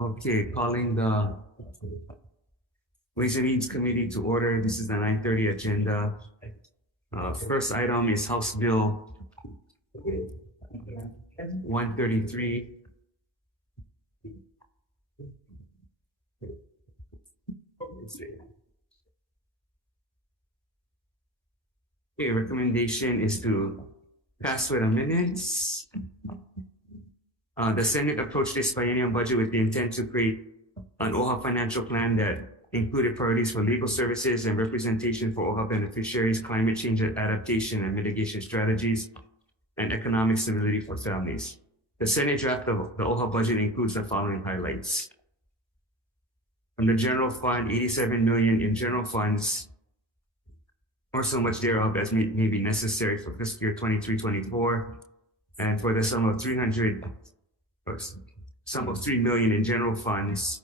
Okay, calling the Ways and Means Committee to order. This is the 9:30 agenda. First item is House Bill 133. Okay, recommendation is to pass with amendments. The Senate approached this biennial budget with the intent to create an OHA financial plan that included priorities for legal services and representation for OHA beneficiaries, climate change adaptation and mitigation strategies, and economic stability for families. The Senate draft of the OHA budget includes the following highlights. From the general fund, 87 million in general funds, or so much thereof as may be necessary for fiscal year 23-24, and for the sum of 3 million in general funds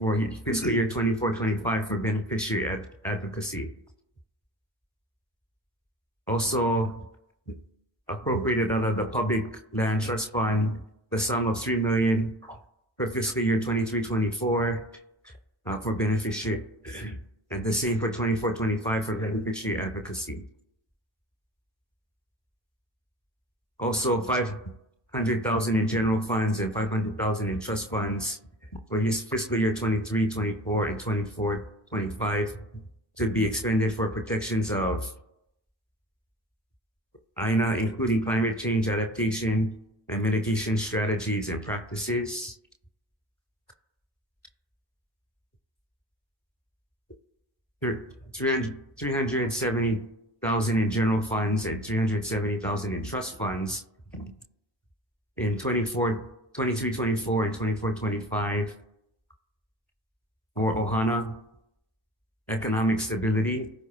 for fiscal year 24-25 for beneficiary advocacy. Also appropriated out of the Public Land Trust Fund the sum of 3 million for fiscal year 23-24 for beneficiary, and the same for 24-25 for beneficiary advocacy. Also 500,000 in general funds and 500,000 in trust funds for his fiscal year 23-24 and 24-25 to be expended for protections of INA, including climate change adaptation and mitigation strategies and practices. There 370,000 in general funds and 370,000 in trust funds in 23-24 and 24-25 for OHANA, economic stability,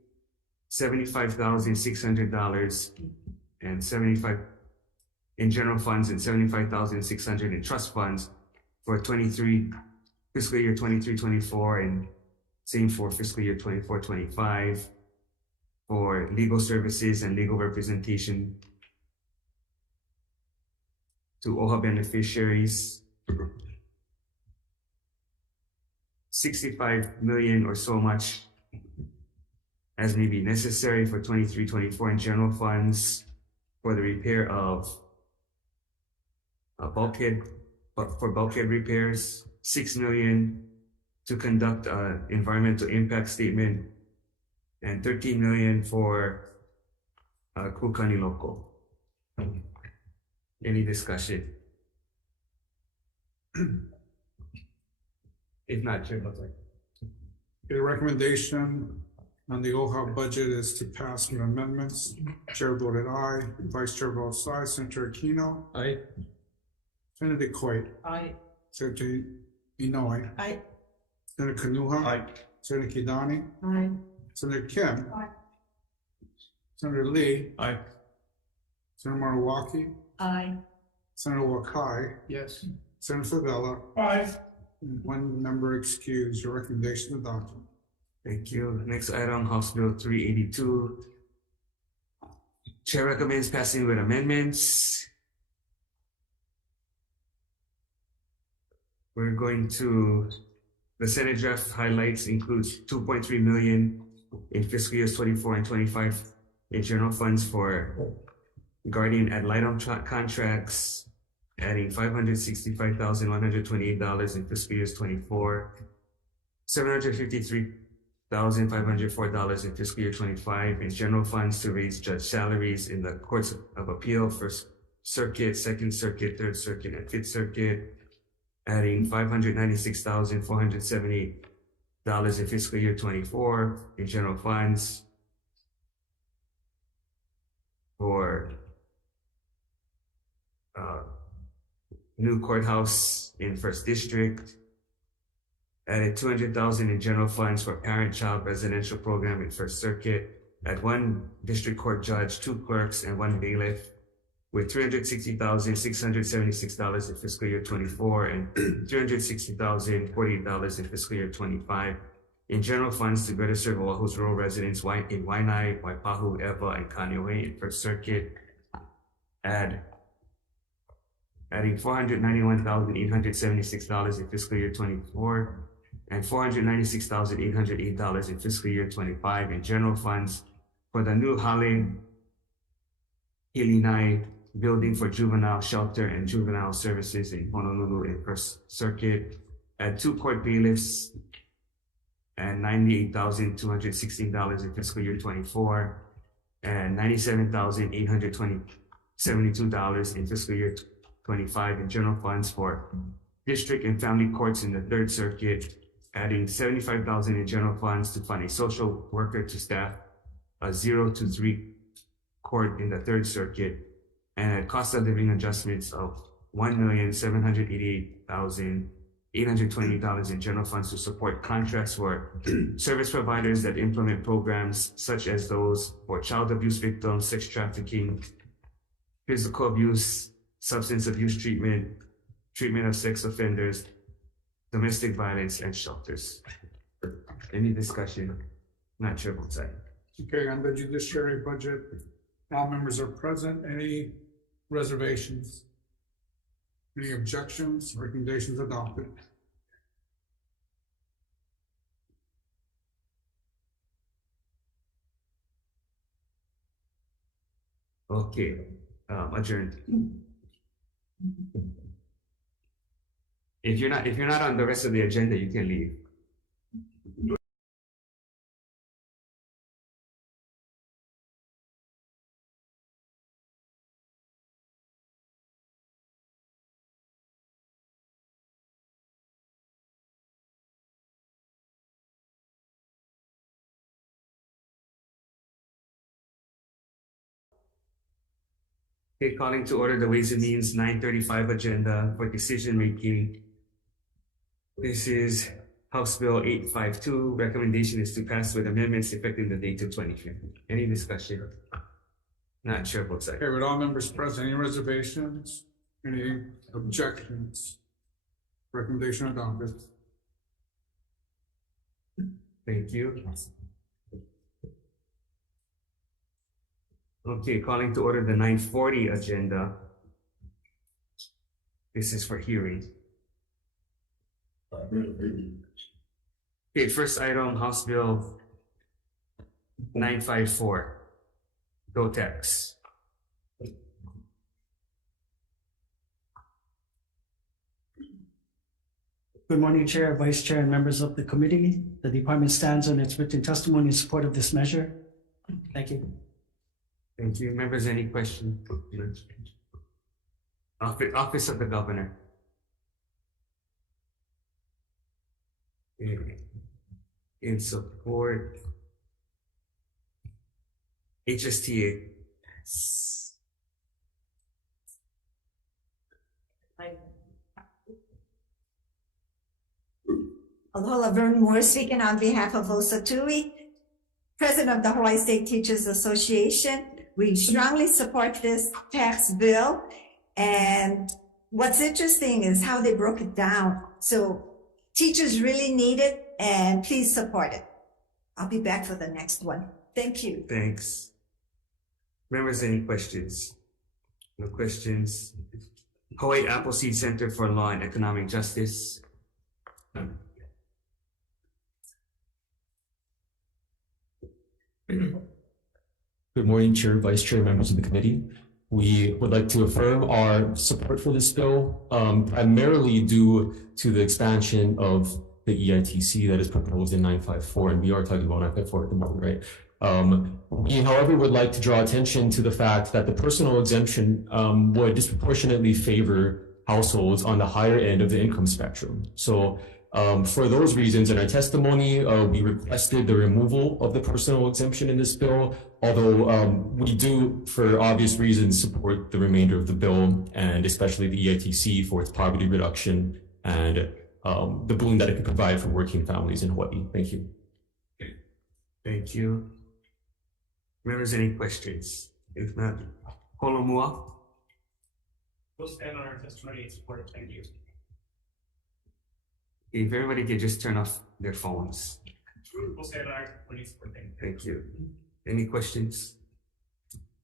$75,600 and 75 in general funds and 75,600 in trust funds for fiscal year 23-24 and same for fiscal year 24-25 for legal services and legal representation to OHA beneficiaries. 65 million or so much as may be necessary for 23-24 in general funds for the repair of bulkhead repairs. 6 million to conduct an environmental impact statement, and 13 million for Kukani Local. Any discussion? If not, Chair Butler. The recommendation on the OHA budget is to pass with amendments. Chair voted aye. Vice Chair votes aye. Senator Aquino. Aye. Senator Coit. Aye. Senator Inouye. Aye. Senator Kanuha. Aye. Senator Kidani. Aye. Senator Kim. Aye. Senator Lee. Aye. Senator Marawaki. Aye. Senator Wakai. Yes. Senator Favela. Aye. And one member excused. Your recommendation adopted. Thank you. Next item, House Bill 382. Chair recommends passing with amendments. We're going to, the Senate draft highlights includes 2.3 million in fiscal years 24 and 25 in general funds for guardian ad litem contracts, adding $565,128 in fiscal years 24, $753,504 in fiscal year 25 in general funds to raise judge salaries in the courts of appeal, First Circuit, Second Circuit, Third Circuit, and Fifth Circuit, adding $596,478 in fiscal year 24 in general funds for new courthouse in First District, added $200,000 in general funds for parent-child residential program in First Circuit, at 1 district court judge, 2 clerks, and 1 bailiff, with $360,676 in fiscal year 24 and $360,048 in fiscal year 25 in general funds to better serve Oahu's rural residents in Waianae, Waipahu, Ewa, and Kaneohe in First Circuit. Adding $491,876 in fiscal year 24 and $496,808 in fiscal year 25 in general funds for the new Hale Hilinai building for juvenile shelter and juvenile services in Honolulu in First Circuit. Add 2 court bailiffs and $98,216 in fiscal year 24 and $97,872 in fiscal year 25 in general funds for district and family courts in the Third Circuit, adding $75,000 in general funds to fund a social worker to staff a 0 to 3 court in the Third Circuit, and at cost of living adjustments of $1,788,820 in general funds to support contracts for service providers that implement programs such as those for child abuse victims, sex trafficking, physical abuse, substance abuse treatment, treatment of sex offenders, domestic violence, and shelters. Any discussion? Not sure what's that. Okay, on the judiciary budget, all members are present. Any reservations? Any objections? Recommendations adopted. Okay, adjourned. If you're not on the rest of the agenda, you can leave. Okay, calling to order the Ways and Means 935 agenda for decision making. This is House Bill 852. Recommendation is to pass with amendments effective the date of 25th. Any discussion? Not sure what's that. Okay, with all members present, any reservations? Any objections? Recommendation adopted. Thank you. Okay, calling to order the 940 agenda. This is for hearing. Okay, first item, House Bill 954, Go Tax. Good morning, Chair, Vice Chair, and members of the committee. The department stands on its written testimony in support of this measure. Thank you. Thank you. Members, any questions? Office of the Governor. In support. HSTA. Aloha Laverne Moore speaking on behalf of Osa Tui, President of the Hawaii State Teachers Association. We strongly support this tax bill. And what's interesting is how they broke it down. So teachers really need it, and please support it. I'll be back for the next one. Thank you. Thanks. Members, any questions? No questions. Hawaii Appleseed Center for Law and Economic Justice. Good morning, Chair, Vice Chair, members of the committee. We would like to affirm our support for this bill, primarily due to the expansion of the EITC that is proposed in 954, and we are talking about 954 at the moment, right? We, however, would like to draw attention to the fact that the personal exemption would disproportionately favor households on the higher end of the income spectrum. So for those reasons, in our testimony, we requested the removal of the personal exemption in this bill, although we do, for obvious reasons, support the remainder of the bill, and especially the EITC for its poverty reduction and the boon that it could provide for working families in Hawaii. Thank you. Thank you. Members, any questions? If not, Holomua. We'll stand on our testimony in support of 10 years. If everybody could just turn off their phones. We'll stand on our 20 support. Thank you. Thank you. Any questions?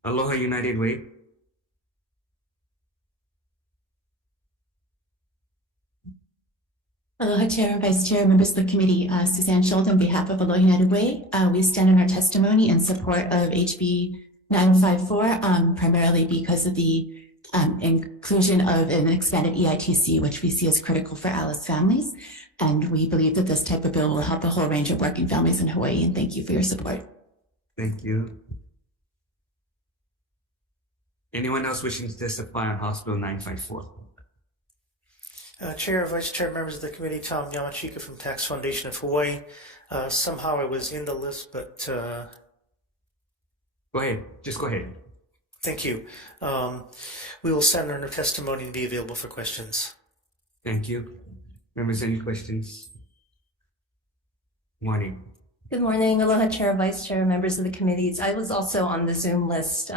Aloha United Way. Aloha Chair, Vice Chair, members of the committee, Suzanne Schultz on behalf of Aloha United Way. We stand in our testimony in support of HB 954, primarily because of the inclusion of an expanded EITC, which we see as critical for Alice families. And we believe that this type of bill will help a whole range of working families in Hawaii. And thank you for your support. Thank you. Anyone else wishing to testify on House Bill 954? Chair, Vice Chair, members of the committee, Tom Yamachika from Tax Foundation of Hawaii. Somehow I was in the list, but Go ahead. Just go ahead. thank you. We will send our testimony and be available for questions. Thank you. Members, any questions? Morning. Good morning, Aloha Chair, Vice Chair, members of the committees. I was also on the Zoom list,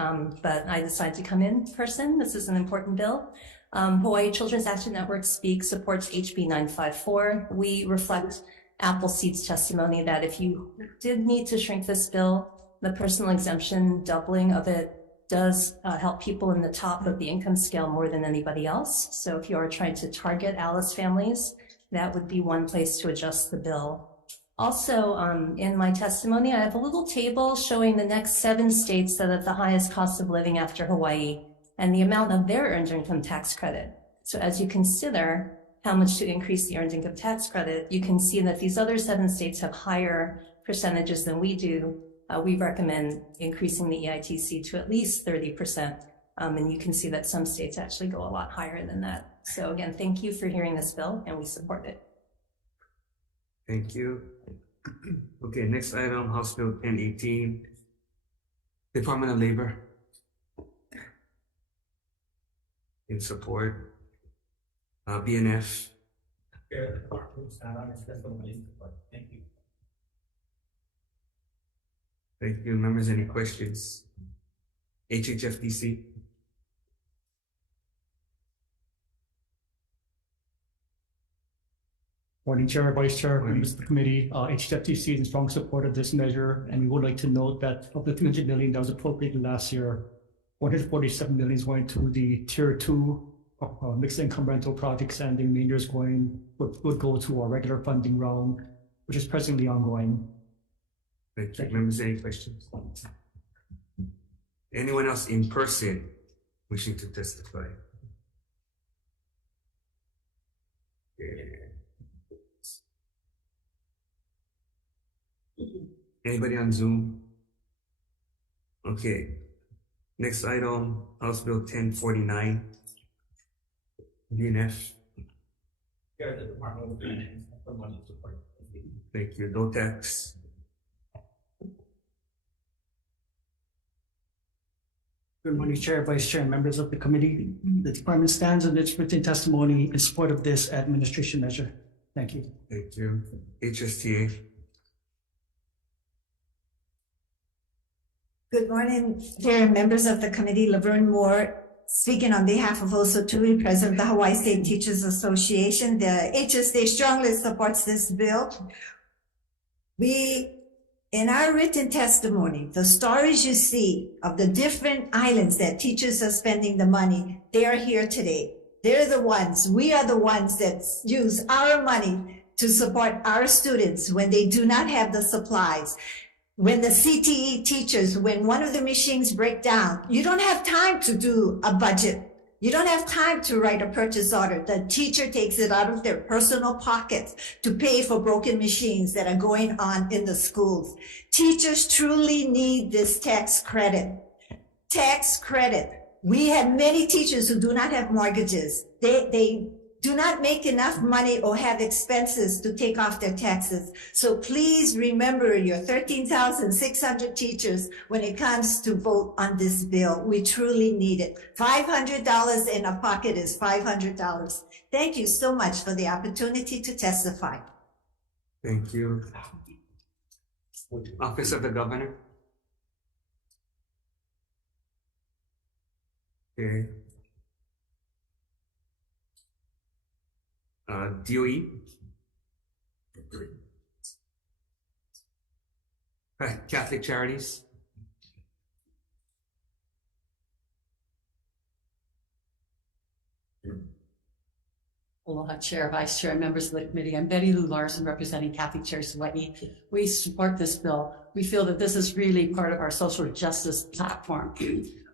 but I decided to come in person. This is an important bill. Hawaii Children's Action Network Speak supports HB 954. We reflect Appleseed's testimony that if you did need to shrink this bill, the personal exemption doubling of it does help people in the top of the income scale more than anybody else. So if you are trying to target Alice families, that would be one place to adjust the bill. Also, in my testimony, I have a little table showing the next 7 states that have the highest cost of living after Hawaii and the amount of their earned income tax credit. So as you consider how much to increase the earned income tax credit, you can see that these other 7 states have higher percentages than we do. We recommend increasing the EITC to at least 30%. And you can see that some states actually go a lot higher than that. So again, thank you for hearing this bill, and we support it. Thank you. Okay, next item, House Bill 1018. Department of Labor. In support. BNF. Chair, we'll stand on our testimony and support. Thank you. Thank you. Members, any questions? HHFDC. Morning, Chair, Vice Chair, members of the committee. HFTC is in strong support of this measure, and we would like to note that of the 300 million that was appropriated last year, 147 million is going to the Tier 2 mixed income rental projects, and the remainder is would go to our regular funding round, which is presently ongoing. Thank you. Members, any questions? Anyone else in person wishing to testify? Anybody on Zoom? Okay. Next item, House Bill 1049. DNF. Chair, the Department of Finance testimony and support. Thank you. Thank you. No tax. Good morning, Chair, Vice Chair, and members of the committee. The department stands on its written testimony in support of this administration measure. Thank you. Thank you. HSTA. Good morning, Chair and members of the committee. Laverne Moore, speaking on behalf of Oso Tui, President of the Hawaii State Teachers Association. The HSA strongly supports this bill. In our written testimony, the stories you see of the different islands that teachers are spending the money, they are here today. They're the ones, we are the ones that use our money to support our students when they do not have the supplies. When the CTE teachers, when one of the machines break down, you don't have time to do a budget. You don't have time to write a purchase order. The teacher takes it out of their personal pockets to pay for broken machines that are going on in the schools. Teachers truly need this tax credit. Tax credit. We have many teachers who do not have mortgages. They do not make enough money or have expenses to take off their taxes. So please remember your 13,600 teachers when it comes to vote on this bill. We truly need it. $500 in a pocket is $500. Thank you so much for the opportunity to testify. Thank you. Office of the Governor. Okay. DOE. Catholic Charities. Aloha Chair, Vice Chair, and members of the committee. I'm Betty Lou Larson, representing Catholic Charities Hawai'i. We support this bill. We feel that this is really part of our social justice platform.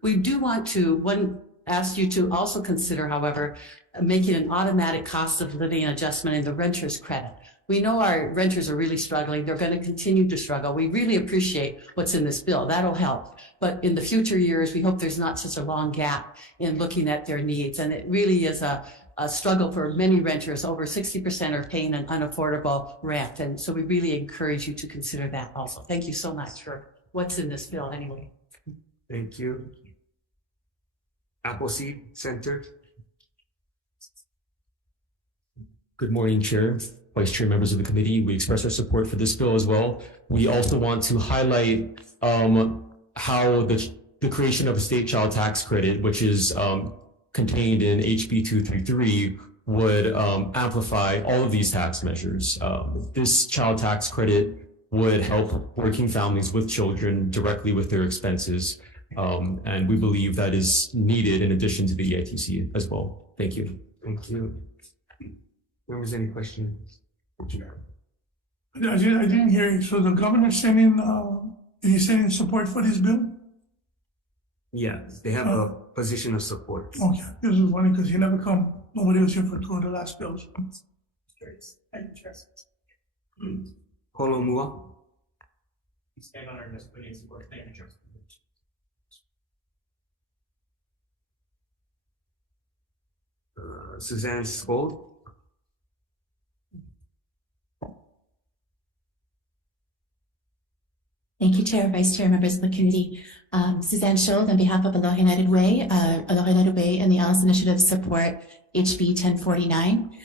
We do want to ask you to also consider, however, making an automatic cost of living adjustment in the renter's credit. We know our renters are really struggling. They're going to continue to struggle. We really appreciate what's in this bill. That'll help. But in the future years, we hope there's not such a long gap in looking at their needs. And it really is a struggle for many renters. Over 60% are paying an unaffordable rent. And so we really encourage you to consider that also. Thank you so much for what's in this bill anyway. Thank you. Appleseed Center. Good morning, Chair, Vice Chair, members of the committee. We express our support for this bill as well. We also want to highlight how the creation of a state child tax credit, which is contained in HB 233, would amplify all of these tax measures. This child tax credit would help working families with children directly with their expenses. And we believe that is needed in addition to the EITC as well. Thank you. Thank you. Members, any questions? I didn't hear you. So the governor sending, is he sending support for this bill? Yeah, they have a position of support. Okay, this is funny because he never come. Nobody was here for two of the last bills. Kolomua. We stand on our testimony and support. Thank you, Chair. Suzanne Skold. Thank you, Chair, Vice Chair, members of the committee. Suzanne Schuld, on behalf of Aloha United Way and the Alice Initiative support HB 1049.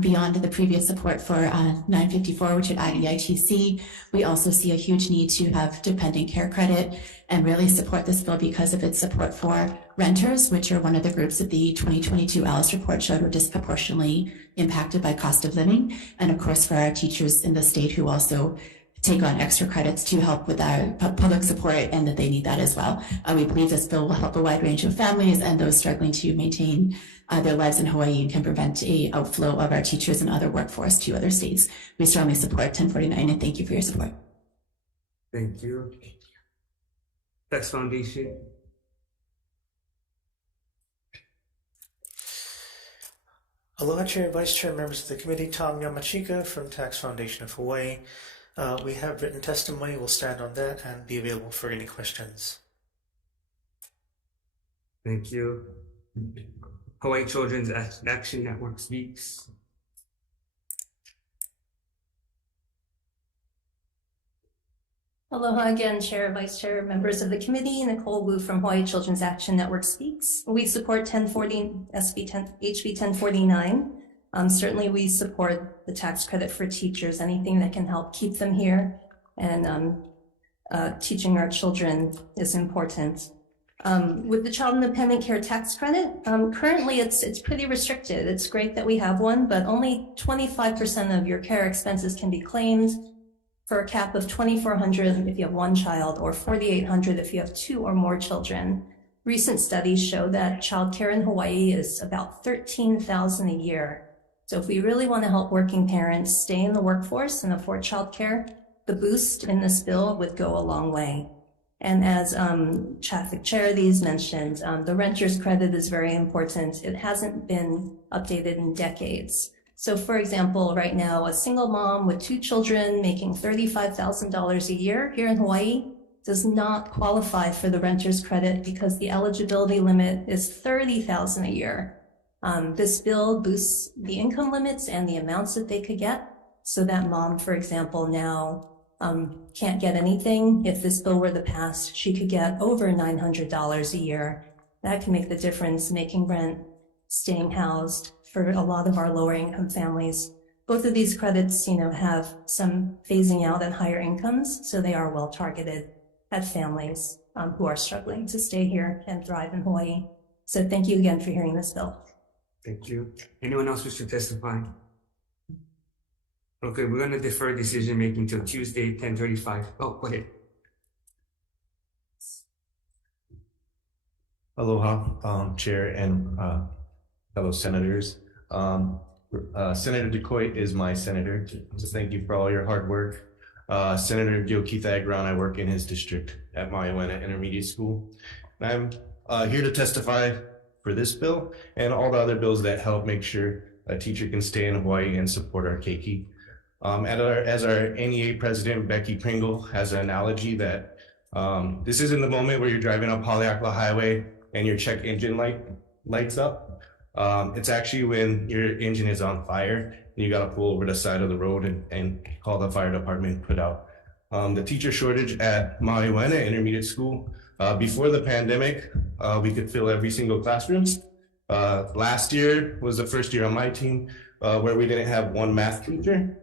Beyond the previous support for 954, which would add EITC, we also see a huge need to have dependent care credit and really support this bill because of its support for renters, which are one of the groups that the 2022 Alice report showed were disproportionately impacted by cost of living. And of course, for our teachers in the state who also take on extra credits to help with our public support, and that they need that as well. We believe this bill will help a wide range of families and those struggling to maintain their lives in Hawaii and can prevent a outflow of our teachers and other workforce to other states. We strongly support 1049 and thank you for your support. Thank you. Tax Foundation. Aloha Chair, Vice Chair, members of the committee. Tom Yamachika from Tax Foundation of Hawaii. We have written testimony. We'll stand on that and be available for any questions. Thank you. Hawaii Children's Action Network speaks. Aloha again, Chair, Vice Chair, members of the committee. Nicole Wu from Hawaii Children's Action Network speaks. We support HB 1049. Certainly we support the tax credit for teachers, anything that can help keep them here, and teaching our children is important. With the Child Independent Care Tax Credit, currently it's pretty restricted. It's great that we have one, but only 25% of your care expenses can be claimed, for a cap of $2,400 if you have one child, or $4,800 if you have two or more children. Recent studies show that childcare in Hawaii is about $13,000 a year. So if we really want to help working parents stay in the workforce and afford childcare, the boost in this bill would go a long way. And as Catholic Charities mentioned, the renter's credit is very important. It hasn't been updated in decades. So for example, right now, a single mom with two children making $35,000 a year here in Hawaii does not qualify for the renter's credit because the eligibility limit is $30,000 a year. This bill boosts the income limits and the amounts that they could get. So that mom, for example, now can't get anything. If this bill were to pass, she could get over $900 a year. That can make the difference, making rent, staying housed for a lot of our lower income families. Both of these credits, have some phasing out at higher incomes, so they are well targeted at families who are struggling to stay here and thrive in Hawaii. So thank you again for hearing this bill. Thank you. Anyone else wish to testify? Okay, we're going to defer decision making till Tuesday, 10:35. Oh, go ahead. Aloha, Chair and fellow senators. Senator DeCoit is my senator, so thank you for all your hard work. Senator Gil Keith Agron, I work in his district at Maiawena Intermediate School. And I'm here to testify for this bill and all the other bills that help make sure a teacher can stay in Hawaii and support our keiki. As our NEA president, Becky Pringle, has an analogy that this isn't the moment where you're driving up Haleakala Highway and your check engine lights up. It's actually when your engine is on fire and you got to pull over the side of the road and call the fire department, put out. The teacher shortage at Maiawena Intermediate School, before the pandemic, we could fill every single classroom. Last year was the first year on my team where we didn't have one math teacher.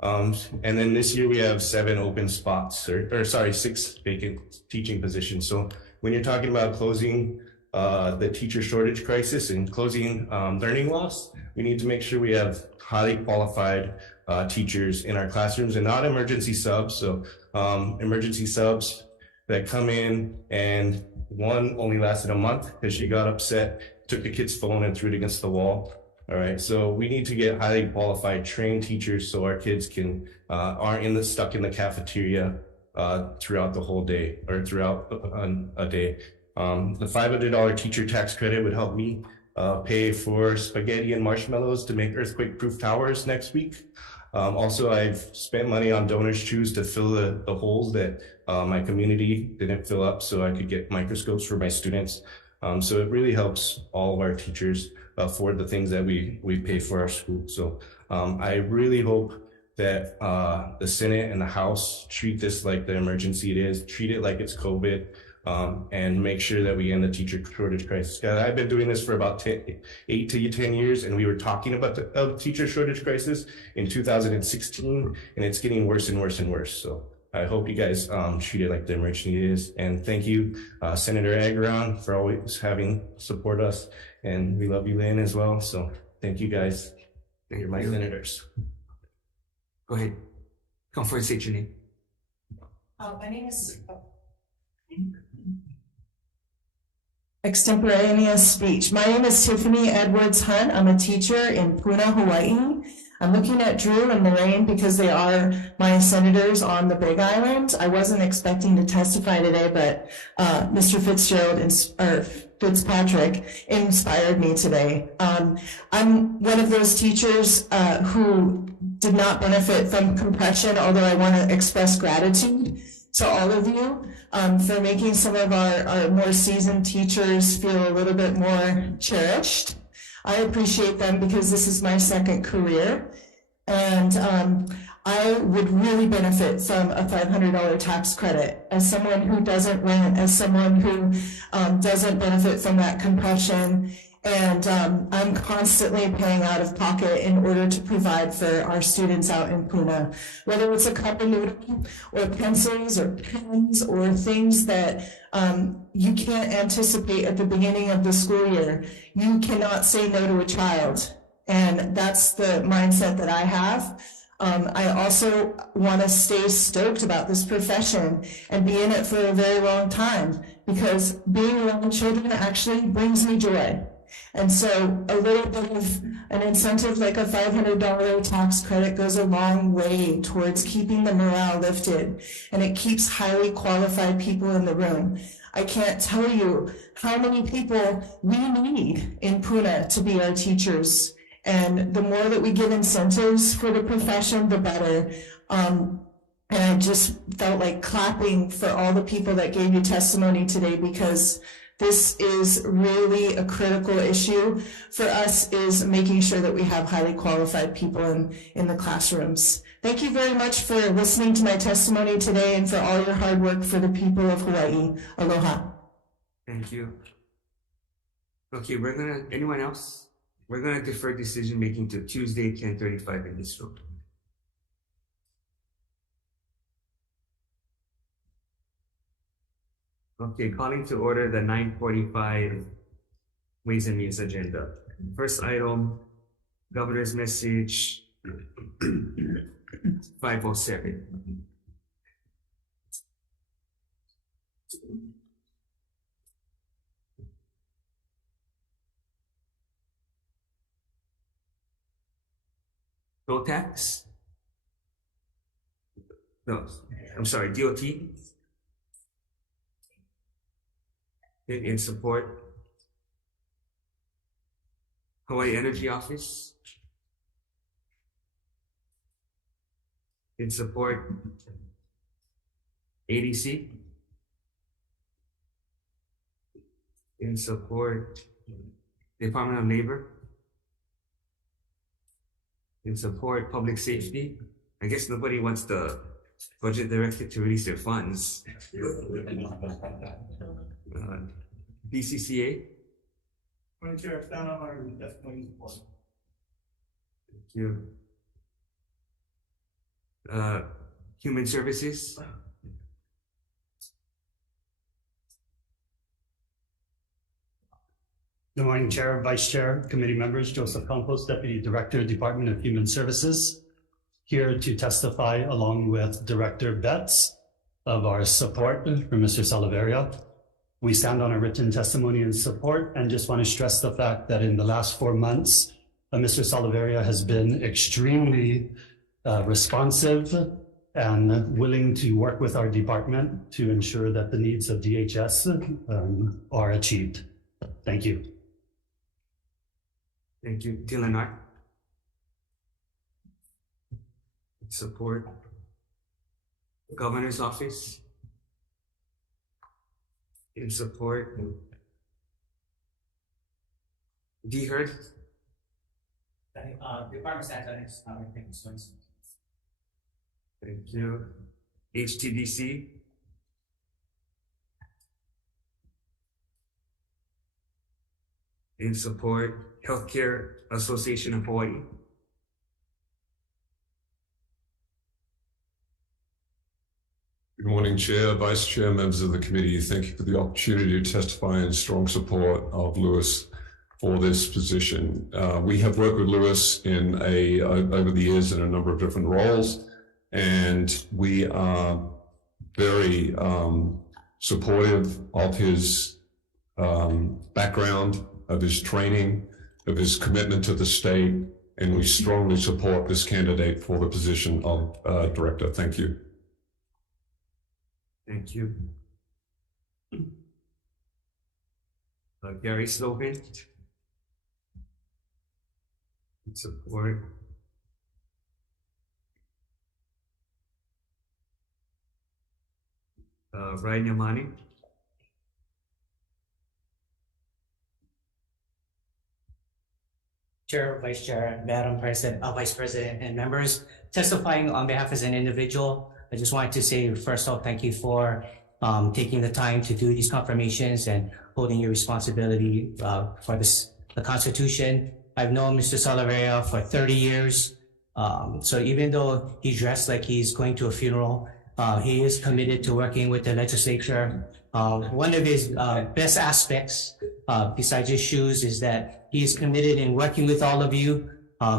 And then this year we have 7 open spots, or 6 vacant teaching positions. So when you're talking about closing the teacher shortage crisis and closing learning loss, we need to make sure we have highly qualified teachers in our classrooms and not emergency subs. So emergency subs that come in, and one only lasted a month because she got upset, took the kid's phone and threw it against the wall. All right, so we need to get highly qualified, trained teachers so our kids can aren't stuck in the cafeteria throughout the whole day or throughout a day. The $500 teacher tax credit would help me pay for spaghetti and marshmallows to make earthquake-proof towers next week. Also, I've spent money on donors' shoes to fill the holes that my community didn't fill up so I could get microscopes for my students. So it really helps all of our teachers afford the things that we pay for our school. So I really hope that the Senate and the House treat this like the emergency it is, treat it like it's COVID, and make sure that we end the teacher shortage crisis. I've been doing this for about 8 to 10 years, and we were talking about the teacher shortage crisis in 2016, and it's getting worse and worse and worse. So I hope you guys treat it like the emergency it is. And thank you, Senator Agron, for always having support us. And we love you, Lynn, as well. So thank you guys. You're my senators. Go ahead. Come forward, state your name. My name is extemporaneous speech. My name is Tiffany Edwards Hunt. I'm a teacher in Puna, Hawaii. I'm looking at Drew and Lorraine because they are my senators on the Big Island. I wasn't expecting to testify today, but Mr. Fitzpatrick inspired me today. I'm one of those teachers who did not benefit from compression, although I want to express gratitude to all of you for making some of our more seasoned teachers feel a little bit more cherished. I appreciate them because this is my second career, and I would really benefit from a $500 tax credit as someone who doesn't rent, as someone who doesn't benefit from that compression. And I'm constantly paying out of pocket in order to provide for our students out in Puna, whether it's a cup of noodle or pencils or pens or things that you can't anticipate at the beginning of the school year. You cannot say no to a child. And that's the mindset that I have. I also want to stay stoked about this profession and be in it for a very long time, because being around children actually brings me joy. And so a little bit of an incentive like a $500 tax credit goes a long way towards keeping the morale lifted, and it keeps highly qualified people in the room. I can't tell you how many people we need in Puna to be our teachers. And the more that we give incentives for the profession, the better. And I just felt like clapping for all the people that gave you testimony today, because this is really a critical issue for us, is making sure that we have highly qualified people in the classrooms. Thank you very much for listening to my testimony today and for all your hard work for the people of Hawaii. Aloha. Thank you. Okay, anyone else? We're gonna defer decision making to Tuesday, 10:35 in this room. Okay, calling to order the 9:45 Ways and Means agenda. First item, Governor's Message 507. Road tax? No, I'm sorry, DOT. In support. Hawaii Energy Office. In support. ADC. In support. Department of Labor. In support. Public Safety. I guess nobody wants the budget director to release their funds. BCCA. Madam Chair, stand on our testimony report. Thank you. Human Services. Good morning, Chair, Vice Chair, committee members. Joseph Campos, Deputy Director, Department of Human Services, here to testify along with Director Betts of our support for Mr. Salaveria. We stand on a written testimony in support and just want to stress the fact that in the last 4 months, Mr. Salaveria has been extremely responsive and willing to work with our department to ensure that the needs of DHS are achieved. Thank you. Thank you. Dylan. Support. Governor's Office. In support. DEFER. Department Statistics, Swinson. Thank you. HTDC. In support. Healthcare Association of Hawaii. Good morning, Chair, Vice Chair, members of the committee. Thank you for the opportunity to testify in strong support of Lewis for this position. We have worked with Lewis over the years in a number of different roles, and we are very supportive of his background, of his training, of his commitment to the state, and we strongly support this candidate for the position of director. Thank you. Thank you. Gary Slovin. In support. Ryan Yamani. Chair, Vice Chair, Madam President, Vice President, and members, testifying on behalf as an individual, I just wanted to say, first off, thank you for taking the time to do these confirmations and holding your responsibility for the Constitution. I've known Mr. Salaveria for 30 years. So even though he dressed like he's going to a funeral, he is committed to working with the legislature. One of his best aspects, besides his shoes, is that he is committed in working with all of you.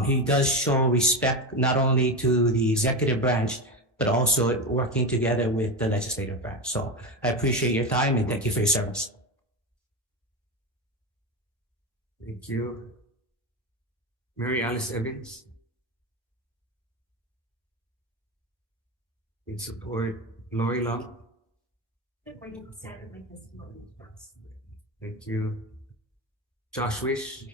He does show respect not only to the executive branch, but also working together with the legislative branch. So I appreciate your time and thank you for your service. Thank you. Mary Alice Evans. In support. Lori Lam. Thank you. Josh Wish.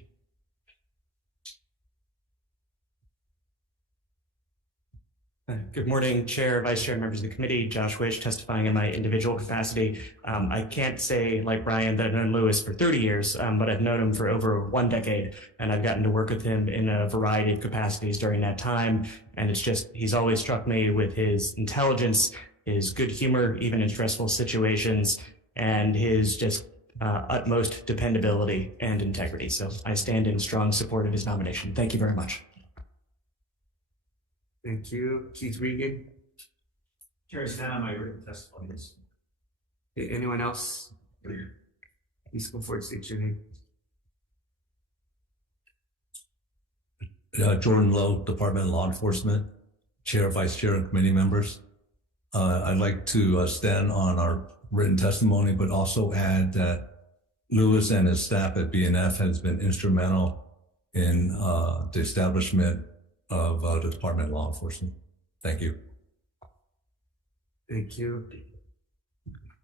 Good morning, Chair, Vice Chair, members of the committee. Josh Wish, testifying in my individual capacity. I can't say, like Brian, that I've known Lewis for 30 years, but I've known him for over 1 decade, and I've gotten to work with him in a variety of capacities during that time. And it's just, he's always struck me with his intelligence, his good humor, even in stressful situations, and his just utmost dependability and integrity. So I stand in strong support of his nomination. Thank you very much. Thank you. Keith Regan. Chair, stand on my written testimonies. Anyone else? Please come forward, state your name. Jordan Lowe, Department of Law Enforcement, Chair, Vice Chair, and committee members. I'd like to stand on our written testimony, but also add that Lewis and his staff at BNF has been instrumental in the establishment of the Department of Law Enforcement. Thank you. Thank you.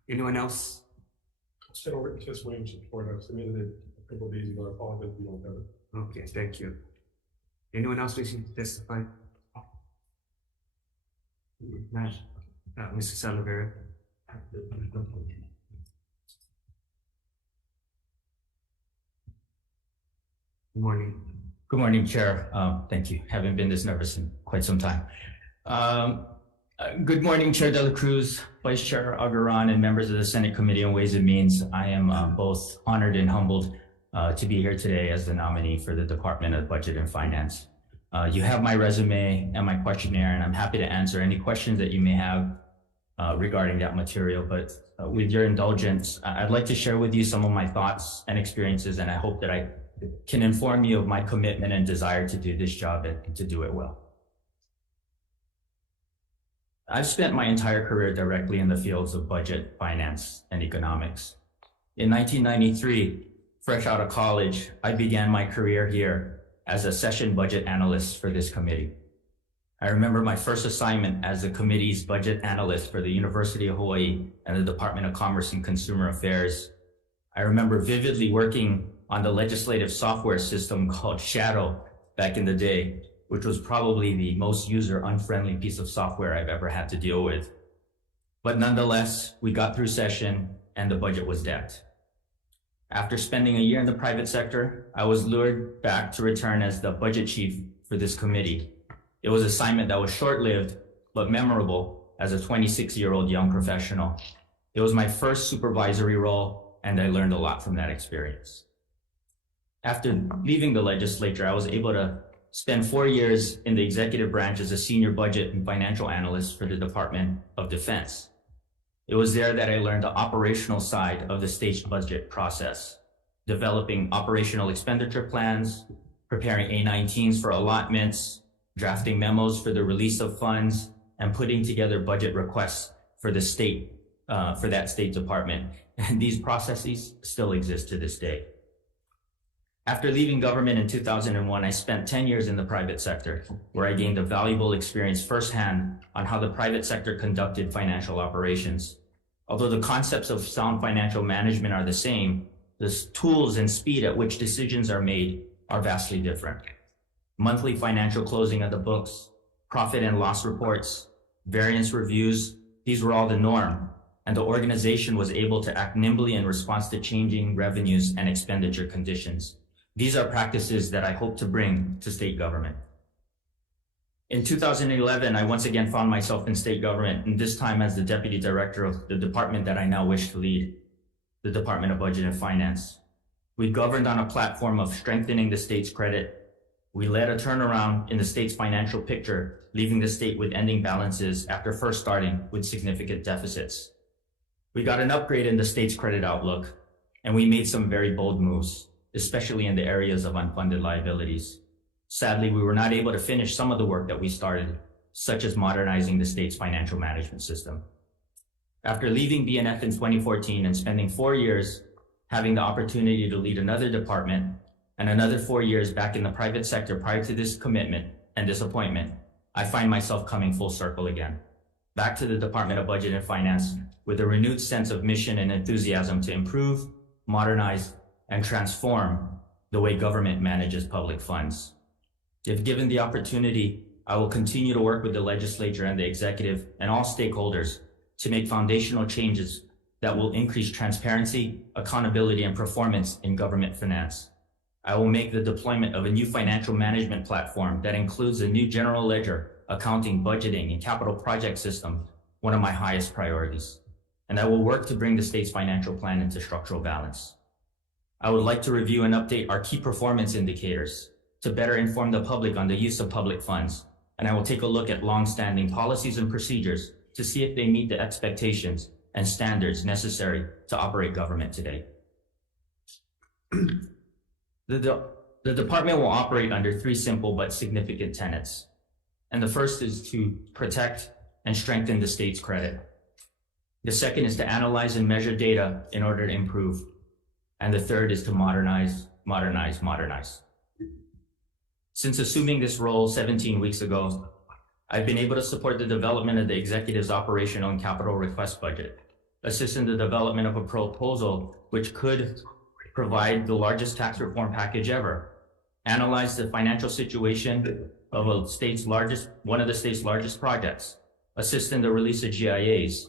Anyone else? Still written testimony in support. I submitted it a couple of days ago. I apologize if you don't have it. Okay, thank you. Anyone else wishing to testify? Not, Mr. Salavera. Good morning. Good morning, Chair. Thank you. Haven't been this nervous in quite some time. Good morning, Chair De La Cruz, Vice Chair Agaran, and members of the Senate Committee on Ways and Means. I am both honored and humbled to be here today as the nominee for the Department of Budget and Finance. You have my resume and my questionnaire, and I'm happy to answer any questions that you may have regarding that material. But with your indulgence, I'd like to share with you some of my thoughts and experiences, and I hope that I can inform you of my commitment and desire to do this job and to do it well. I've spent my entire career directly in the fields of budget, finance, and economics. In 1993, fresh out of college, I began my career here as a session budget analyst for this committee. I remember my first assignment as the committee's budget analyst for the University of Hawaii and the Department of Commerce and Consumer Affairs. I remember vividly working on the legislative software system called Shadow back in the day, which was probably the most user-unfriendly piece of software I've ever had to deal with. But nonetheless, we got through session and the budget was decked. After spending a year in the private sector, I was lured back to return as the budget chief for this committee. It was an assignment that was short-lived, but memorable as a 26-year-old young professional. It was my first supervisory role, and I learned a lot from that experience. After leaving the legislature, I was able to spend 4 years in the executive branch as a senior budget and financial analyst for the Department of Defense. It was there that I learned the operational side of the state's budget process, developing operational expenditure plans, preparing A-19s for allotments, drafting memos for the release of funds, and putting together budget requests for the state, for that state department. And these processes still exist to this day. After leaving government in 2001, I spent 10 years in the private sector, where I gained a valuable experience firsthand on how the private sector conducted financial operations. Although the concepts of sound financial management are the same, the tools and speed at which decisions are made are vastly different. Monthly financial closing of the books, profit and loss reports, variance reviews, these were all the norm, and the organization was able to act nimbly in response to changing revenues and expenditure conditions. These are practices that I hope to bring to state government. In 2011, I once again found myself in state government, and this time as the deputy director of the department that I now wish to lead, the Department of Budget and Finance. We governed on a platform of strengthening the state's credit. We led a turnaround in the state's financial picture, leaving the state with ending balances after first starting with significant deficits. We got an upgrade in the state's credit outlook, and we made some very bold moves, especially in the areas of unfunded liabilities. Sadly, we were not able to finish some of the work that we started, such as modernizing the state's financial management system. After leaving BNF in 2014 and spending 4 years having the opportunity to lead another department and another 4 years back in the private sector prior to this commitment and disappointment, I find myself coming full circle again, back to the Department of Budget and Finance with a renewed sense of mission and enthusiasm to improve, modernize, and transform the way government manages public funds. If given the opportunity, I will continue to work with the legislature and the executive and all stakeholders to make foundational changes that will increase transparency, accountability, and performance in government finance. I will make the deployment of a new financial management platform that includes a new general ledger, accounting, budgeting, and capital project system one of my highest priorities. And I will work to bring the state's financial plan into structural balance. I would like to review and update our key performance indicators to better inform the public on the use of public funds. And I will take a look at long-standing policies and procedures to see if they meet the expectations and standards necessary to operate government today. The department will operate under 3 simple but significant tenets. And the first is to protect and strengthen the state's credit. The second is to analyze and measure data in order to improve. And the third is to modernize, modernize, modernize. Since assuming this role 17 weeks ago, I've been able to support the development of the executive's operational and capital request budget, assist in the development of a proposal which could provide the largest tax reform package ever, analyze the financial situation of one of the state's largest projects, assist in the release of GIAs,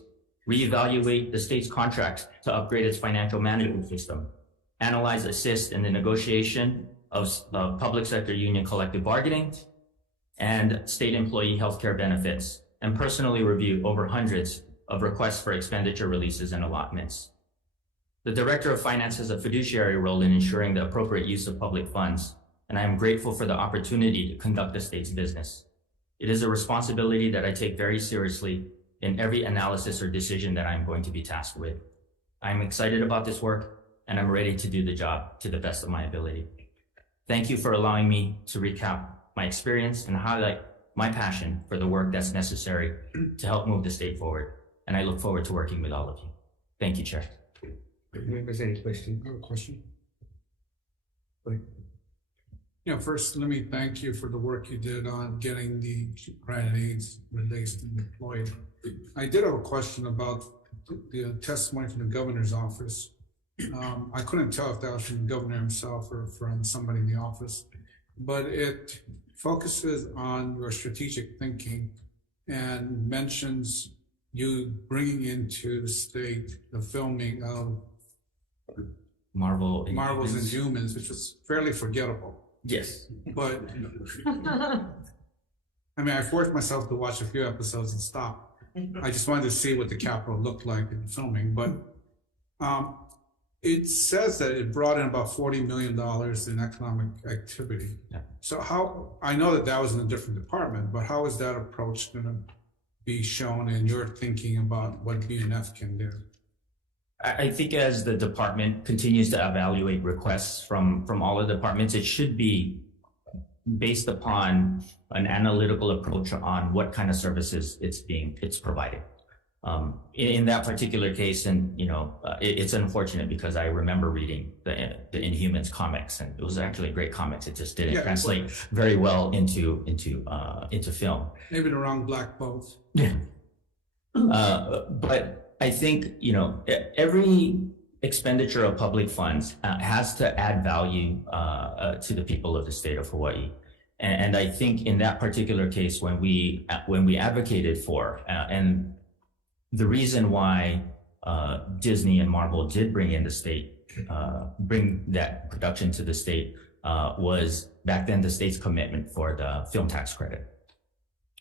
reevaluate the state's contracts to upgrade its financial management system, analyze, assist in the negotiation of public sector union collective bargaining and state employee healthcare benefits, and personally review over hundreds of requests for expenditure releases and allotments. The Director of Finance has a fiduciary role in ensuring the appropriate use of public funds, and I am grateful for the opportunity to conduct the state's business. It is a responsibility that I take very seriously in every analysis or decision that I'm going to be tasked with. I'm excited about this work, and I'm ready to do the job to the best of my ability. Thank you for allowing me to recap my experience and highlight my passion for the work that's necessary to help move the state forward. And I look forward to working with all of you. Thank you, Chair. Members, any questions? I have a question. First, let me thank you for the work you did on getting the grant aids released and deployed. I did have a question about the testimony from the governor's office. I couldn't tell if that was from the governor himself or from somebody in the office, but it focuses on your strategic thinking and mentions you bringing into the state the filming of Marvels and Humans, which was fairly forgettable. Yes. But I mean, I forced myself to watch a few episodes and stop. I just wanted to see what the Capitol looked like in filming, but it says that it brought in about $40 million in economic activity. Yeah. So how, I know that that was in a different department, but how is that approach going to be shown in your thinking about what BNF can do? I think as the department continues to evaluate requests from all the departments, it should be based upon an analytical approach on what kind of services it's providing. In that particular case, and it's unfortunate because I remember reading the Inhumans comics, and it was actually great comics. It just didn't translate very well into film. Maybe the wrong black both. Yeah. But I think, every expenditure of public funds has to add value to the people of the state of Hawaii. And I think in that particular case, when we advocated for, and the reason why Disney and Marvel did bring that production to the state was back then the state's commitment for the film tax credit.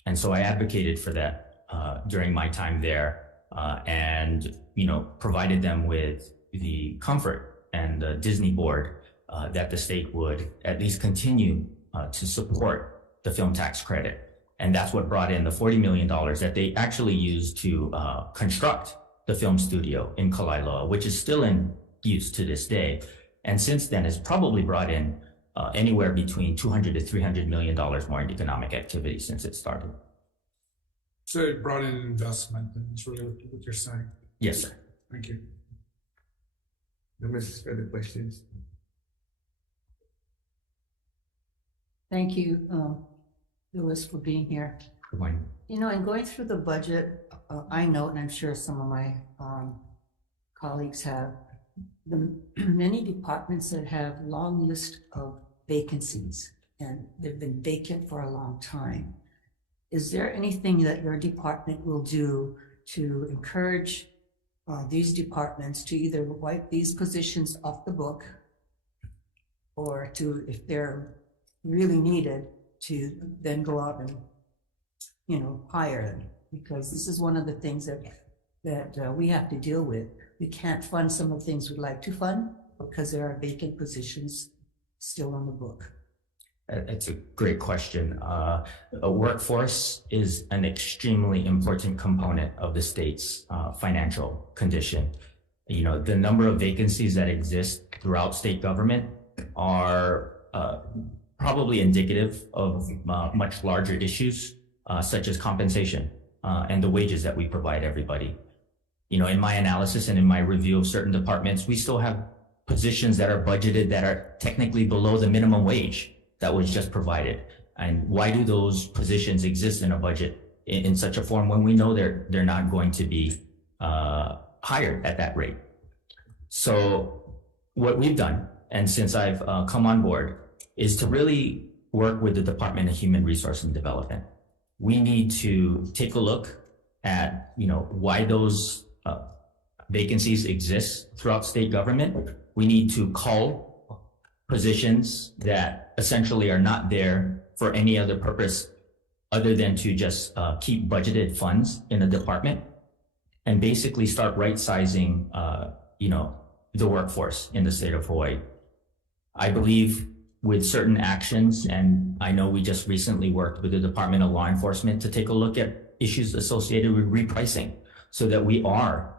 And so I advocated for that during my time there. And provided them with the comfort and the Disney board that the state would at least continue to support the film tax credit. And that's what brought in the $40 million that they actually used to construct the film studio in Kalaeloa, which is still in use to this day. And since then has probably brought in anywhere between $200 to $300 million more in economic activity since it started. So it brought in an investment, and it's really what you're saying. Yes, sir. Thank you. Members, further questions? Thank you, Louis, for being here. Good morning. In going through the budget, I note, and I'm sure some of my colleagues have, the many departments that have long list of vacancies, and they've been vacant for a long time. Is there anything that your department will do to encourage these departments to either wipe these positions off the book, or to, if they're really needed, to then go out and, hire them? Because this is one of the things that we have to deal with. We can't fund some of the things we'd like to fund because there are vacant positions still on the book. It's a great question. A workforce is an extremely important component of the state's financial condition. The number of vacancies that exist throughout state government are probably indicative of much larger issues, such as compensation and the wages that we provide everybody. In my analysis and in my review of certain departments, we still have positions that are budgeted that are technically below the minimum wage. that was just provided? And why do those positions exist in a budget in such a form when we know they're not going to be hired at that rate? So what we've done, and since I've come on board, is to really work with the Department of Human Resource and Development. We need to take a look at, why those vacancies exist throughout state government. We need to cull positions that essentially are not there for any other purpose other than to just keep budgeted funds in a department, and basically start right-sizing, the workforce in the state of Hawaii. I believe with certain actions, and I know we just recently worked with the Department of Law Enforcement to take a look at issues associated with repricing, so that we are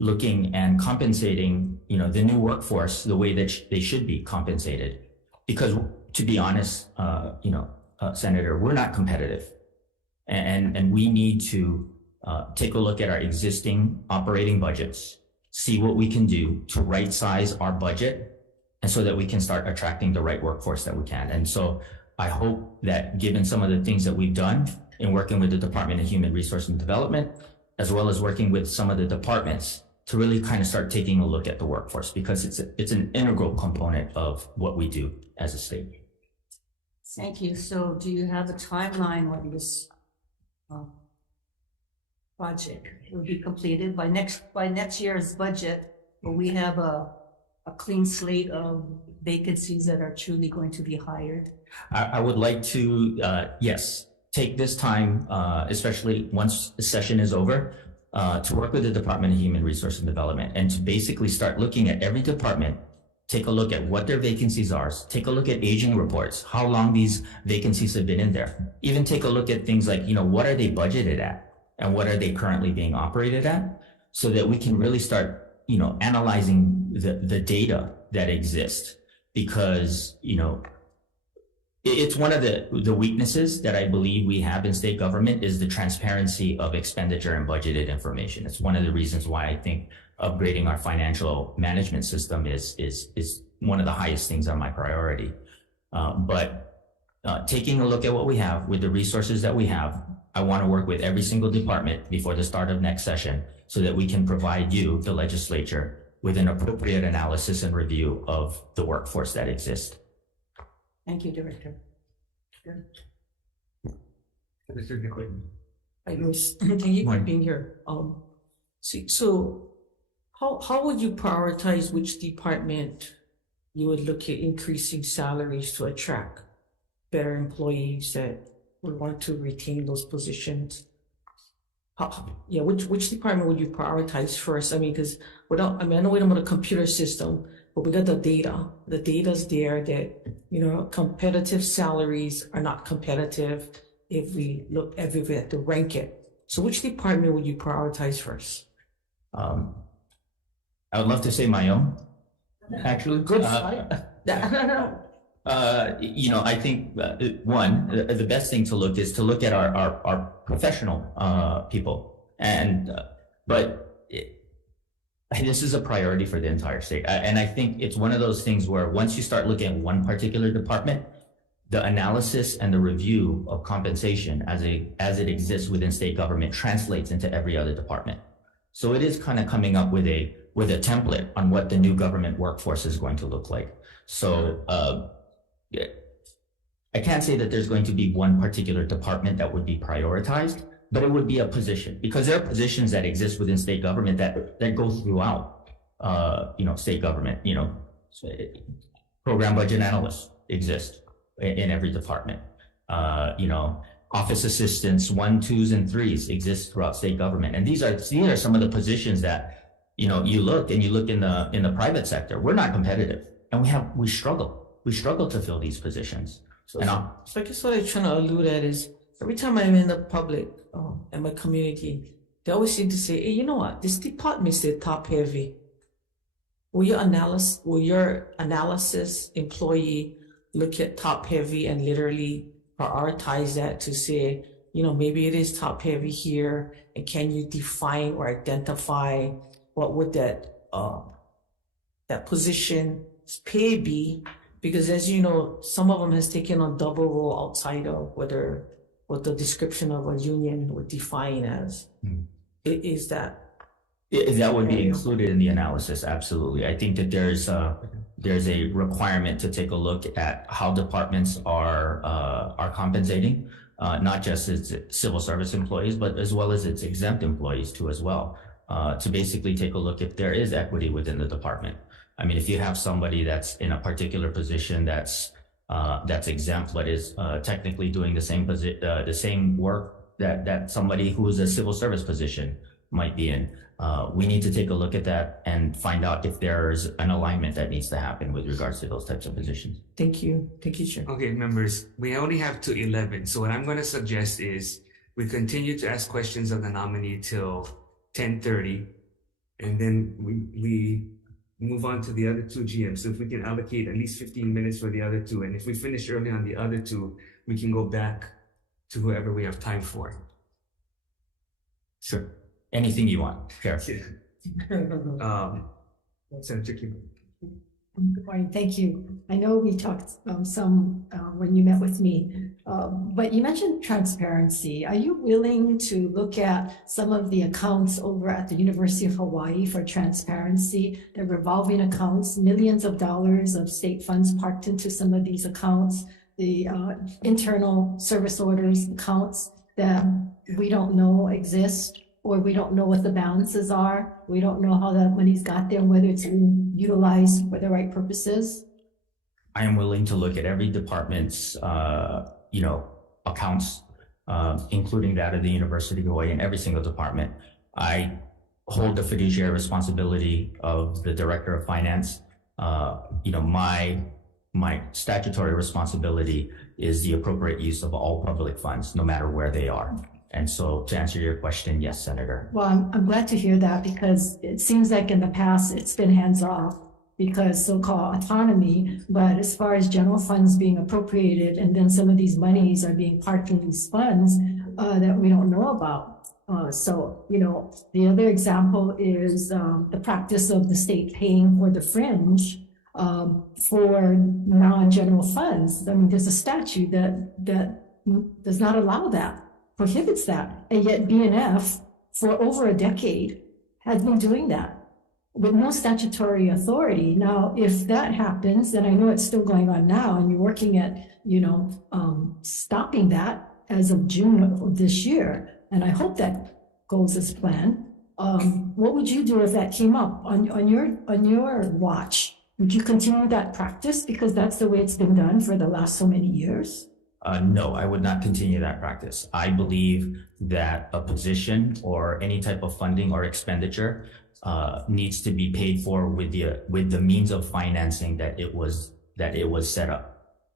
looking and compensating, the new workforce the way that they should be compensated. Because to be honest, Senator, we're not competitive, and we need to take a look at our existing operating budgets, see what we can do to right size our budget, and so that we can start attracting the right workforce that we can. And so I hope that given some of the things that we've done in working with the Department of Human Resource and Development, as well as working with some of the departments, to really kind of start taking a look at the workforce, because it's an integral component of what we do as a state. Thank you. So do you have a timeline when this project will be completed? By next year's budget, will we have a clean slate of vacancies that are truly going to be hired? I would like to, yes, take this time, especially once the session is over, to work with the Department of Human Resource and Development, and to basically start looking at every department, take a look at what their vacancies are, take a look at aging reports, how long these vacancies have been in there. Even take a look at things like, what are they budgeted at and what are they currently being operated at, so that we can really start, analyzing the data that exists. Because, it's one of the weaknesses that I believe we have in state government is the transparency of expenditure and budgeted information. It's one of the reasons why I think upgrading our financial management system is one of the highest things on my priority. But taking a look at what we have with the resources that we have, I want to work with every single department before the start of next session, so that we can provide you, the legislature, with an appropriate analysis and review of the workforce that exists. Thank you, Director. Mr. DeQuinn. I guess, thank you for being here. So how would you prioritize which department you would look at increasing salaries to attract better employees that would want to retain those positions? Which department would you prioritize first? I mean, because I know we don't have a computer system, but we got the data. The data's there that, competitive salaries are not competitive if we look everywhere at the rank it. So which department would you prioritize first? I would love to say my own, actually. Good. I think the best thing to look is to look at our professional people, but this is a priority for the entire state, and I think it's one of those things where once you start looking at one particular department, the analysis and the review of compensation as it exists within state government translates into every other department. So it is kind of coming up with a template on what the new government workforce is going to look like. So I can't say that there's going to be one particular department that would be prioritized, but it would be a position, because there are positions that exist within state government that go throughout, state government. Program budget analysts exist in every department. Office assistants, 1, 2s, and 3s exist throughout state government, and these are some of the positions that you look in the private sector. We're not competitive, and we struggle to fill these positions. So I guess what I'm trying to allude at is every time I'm in the public and my community, they always seem to say, hey, you know what, this department's top heavy. Will your analysis employee look at top heavy and literally prioritize that to say, maybe it is top heavy here, and can you define or identify what would that position's pay be, Because as you know, some of them has taken on double role outside of what the description of a union would define as. Is that? That would be included in the analysis, absolutely. I think that there's a requirement to take a look at how departments are compensating, not just its civil service employees, but as well as its exempt employees too as well, to basically take a look if there is equity within the department. I mean, if you have somebody that's in a particular position that's exempt, but is technically doing the same work that somebody who is a civil service position might be in, we need to take a look at that and find out if there's an alignment that needs to happen with regards to those types of positions. Thank you, Chair. Okay, members, we only have to 11. So what I'm going to suggest is we continue to ask questions of the nominee till 10:30, and then we move on to the other two GMs. So if we can allocate at least 15 minutes for the other two, and if we finish early on the other two, we can go back to whoever we have time for. Sure. Anything you want, Chair. Senator Kim. Good morning. Thank you. I know we talked some when you met with me, but you mentioned transparency. Are you willing to look at some of the accounts over at the University of Hawaii for transparency? The revolving accounts, millions of dollars of state funds parked into some of these accounts, the internal service orders accounts that we don't know exist, or we don't know what the balances are. We don't know how that money's got there, whether it's being utilized for the right purposes. I am willing to look at every department's, accounts, including that of the University of Hawaii, and every single department. I hold the fiduciary responsibility of the Director of Finance. My statutory responsibility is the appropriate use of all public funds, no matter where they are. And so to answer your question, yes, Senator. Well, I'm glad to hear that, because it seems like in the past it's been hands off because so-called autonomy, but as far as general funds being appropriated and then some of these monies are being parked in these funds that we don't know about. The other example is the practice of the state paying for the fringe for non-general funds. I mean, there's a statute that does not allow that, prohibits that, and yet BNF for over a decade has been doing that with no statutory authority. Now, if that happens, then I know it's still going on now, and you're working at, stopping that as of June of this year, and I hope that goes as planned. What would you do if that came up on your watch? Would you continue that practice because that's the way it's been done for the last so many years? No, I would not continue that practice. I believe that a position or any type of funding or expenditure needs to be paid for with the means of financing that it was set up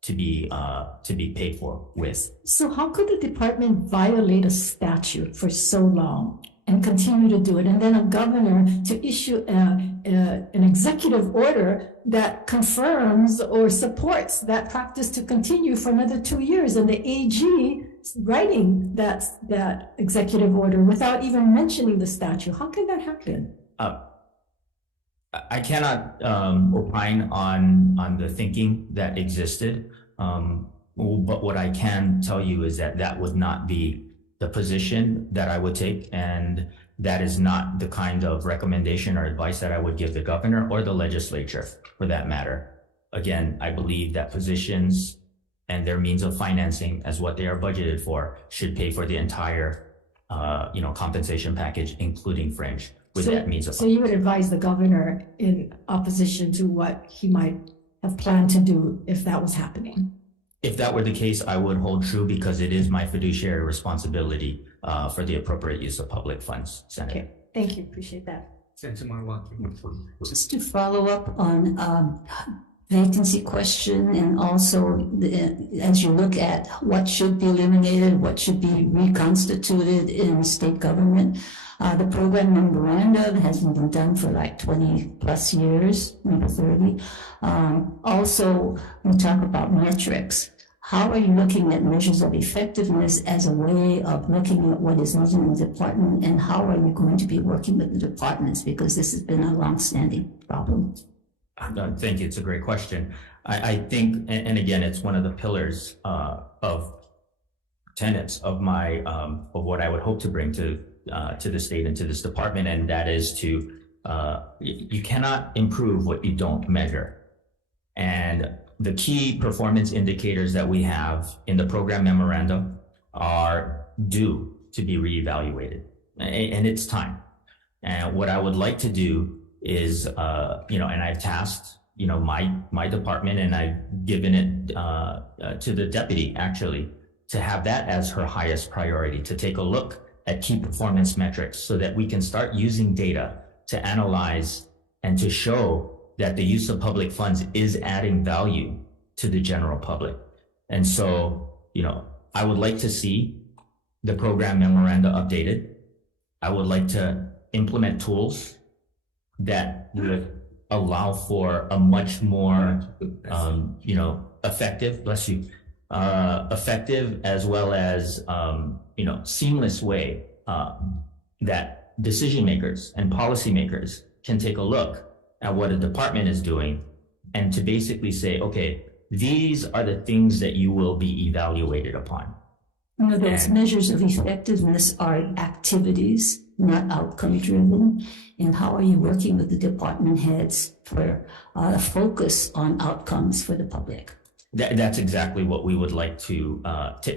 to be paid for with. So how could the department violate a statute for so long and continue to do it, and then a governor to issue an executive order that confirms or supports that practice to continue for another 2 years, and the AG writing that executive order without even mentioning the statute? How can that happen? I cannot opine on the thinking that existed, but what I can tell you is that would not be the position that I would take, and that is not the kind of recommendation or advice that I would give the governor or the legislature for that matter. Again, I believe that positions and their means of financing as what they are budgeted for should pay for the entire compensation package, including fringe, with that means of So you would advise the governor in opposition to what he might have planned to do if that was happening? If that were the case, I would hold true because it is my fiduciary responsibility for the appropriate use of public funds, Senator. Okay, thank you, appreciate that. Senator Marwaki. Just to follow up on vacancy question, and also as you look at what should be eliminated, what should be reconstituted in state government, the program memorandum hasn't been done for like 20 plus years, maybe 30. Also, we talk about metrics. How are you looking at measures of effectiveness as a way of looking at what is needed in the department, and how are you going to be working with the departments? Because this has been a longstanding problem. Thank you. It's a great question. I think, and again, it's one of the pillars of tenets of my of what I would hope to bring to the state and to this department, and that is to you cannot improve what you don't measure. And the key performance indicators that we have in the program memorandum are due to be reevaluated, and it's time. And what I would like to do is, you know, and I've tasked, you know, my department, and I've given it to the deputy actually to have that as her highest priority, to take a look at key performance metrics so that we can start using data to analyze and to show that the use of public funds is adding value to the general public. And so, you know, I would like to see the program memoranda updated. I would like to implement tools that would allow for a much more, you know, effective, bless you, effective as well as, you know, seamless way that decision makers and policymakers can take a look at what a department is doing and to basically say, okay, these are the things that you will be evaluated upon. You know, those measures of effectiveness are activities, not outcome driven. And how are you working with the department heads for a focus on outcomes for the public? That's exactly what we would like to,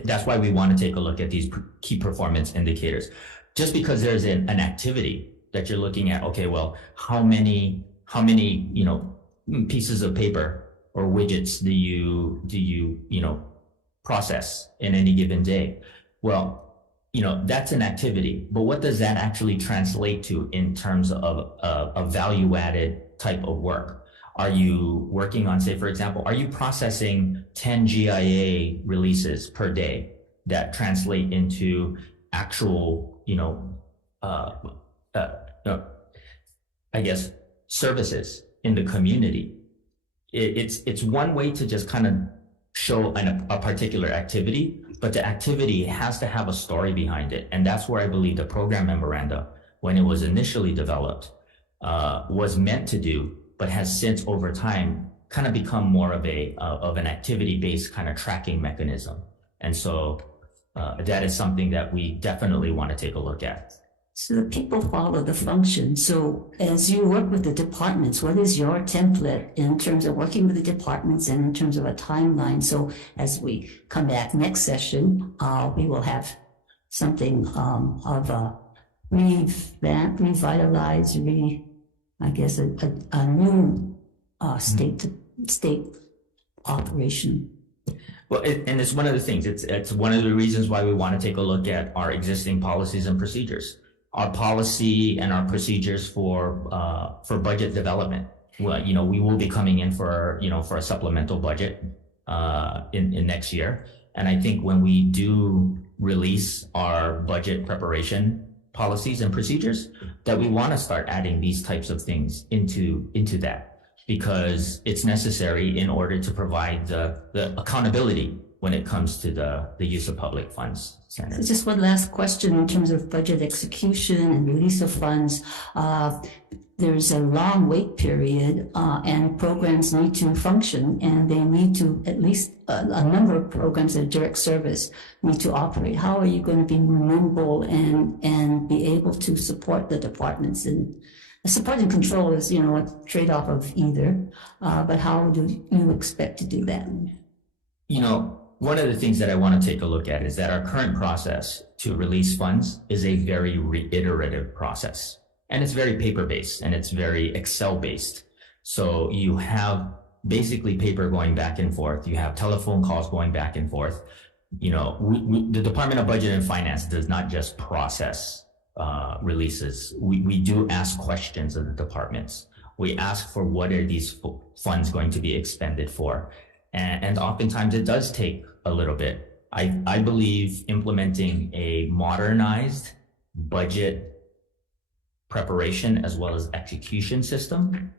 that's why we want to take a look at these key performance indicators. Just because there's an activity that you're looking at, okay, well, how many, you know, pieces of paper or widgets do you, you know, process in any given day? Well, you know, that's an activity, but what does that actually translate to in terms of a value-added type of work? Are you working on, say, for example, are you processing 10 GIA releases per day that translate into actual, you know, I guess, services in the community? It's one way to just kind of show a particular activity, but the activity has to have a story behind it. And that's where I believe the program memoranda, when it was initially developed, was meant to do, but has since over time kind of become more of an activity-based kind of tracking mechanism. And so that is something that we definitely want to take a look at. So the people follow the function. So as you work with the departments, what is your template in terms of working with the departments and in terms of a timeline? So as we come back next session, we will have something of a revamp, revitalized, I guess a new state operation. Well, and it's one of the things, it's one of the reasons why we want to take a look at our existing policies and procedures. Our policy and our procedures for budget development. Well, you know, we will be coming in for a supplemental budget in next year. And I think when we do release our budget preparation policies and procedures, that we want to start adding these types of things into that, because it's necessary in order to provide the accountability when it comes to the use of public funds. So just one last question in terms of budget execution and release of funds. There's a long wait period and programs need to function, and they need to, at least a number of programs that direct service need to operate. How are you going to be nimble and be able to support the departments? And support and control is, you know, a trade-off of either, but how do you expect to do that? You know, one of the things that I want to take a look at is that our current process to release funds is a very reiterative process. And it's very paper-based and it's very Excel-based. So you have basically paper going back and forth. You have telephone calls going back and forth. You know, the Department of Budget and Finance does not just process releases. We do ask questions of the departments. We ask for what are these funds going to be expended for. And oftentimes it does take a little bit. I believe implementing a modernized budget preparation as well as execution system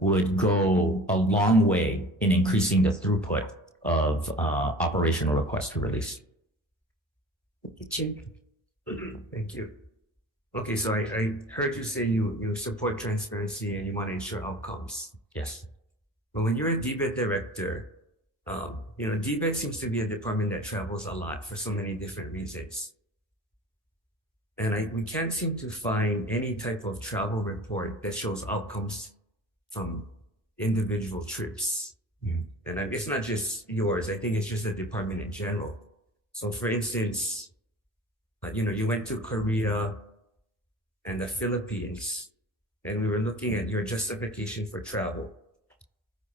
would go a long way in increasing the throughput of operational request to release. Thank you. Okay, so I heard you say you support transparency and you want to ensure outcomes. Yes. But when you're a DBED director, DBED seems to be a department that travels a lot for so many different reasons. And we can't seem to find any type of travel report that shows outcomes from individual trips. And it's not just yours. I think it's just the department in general. So for instance, you went to Korea and the Philippines, and we were looking at your justification for travel.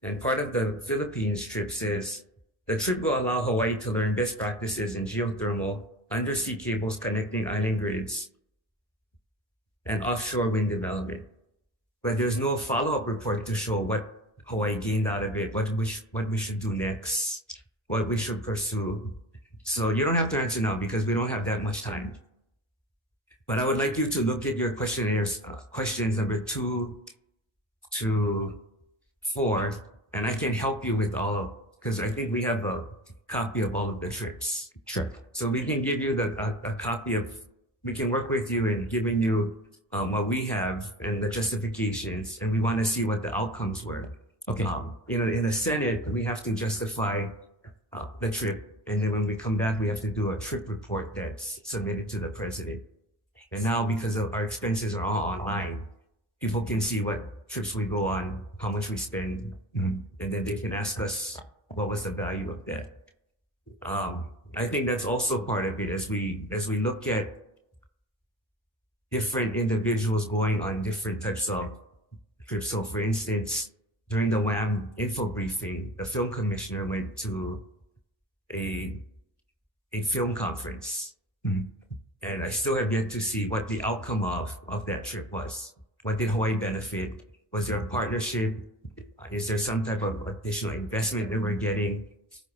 And part of the Philippines trip says, the trip will allow Hawaii to learn best practices in geothermal, undersea cables connecting island grids, and offshore wind development. But there's no follow-up report to show what Hawaii gained out of it, what we should do next, what we should pursue. So you don't have to answer now because we don't have that much time. But I would like you to look at your questionnaires, questions number 2 to 4, and I can help you with all of, because I think we have a copy of all of the trips. Sure. So we can give you a copy of, we can work with you in giving you what we have and the justifications, and we want to see what the outcomes were. Okay. In the Senate, we have to justify the trip. And then when we come back, we have to do a trip report that's submitted to the president. And now, because of our expenses are all online, people can see what trips we go on, how much we spend, and then they can ask us what was the value of that. I think that's also part of it as we look at different individuals going on different types of trips. So for instance, during the WAM info briefing, the film commissioner went to a film conference. And I still have yet to see what the outcome of that trip was. What did Hawaii benefit? Was there a partnership? Is there some type of additional investment that we're getting?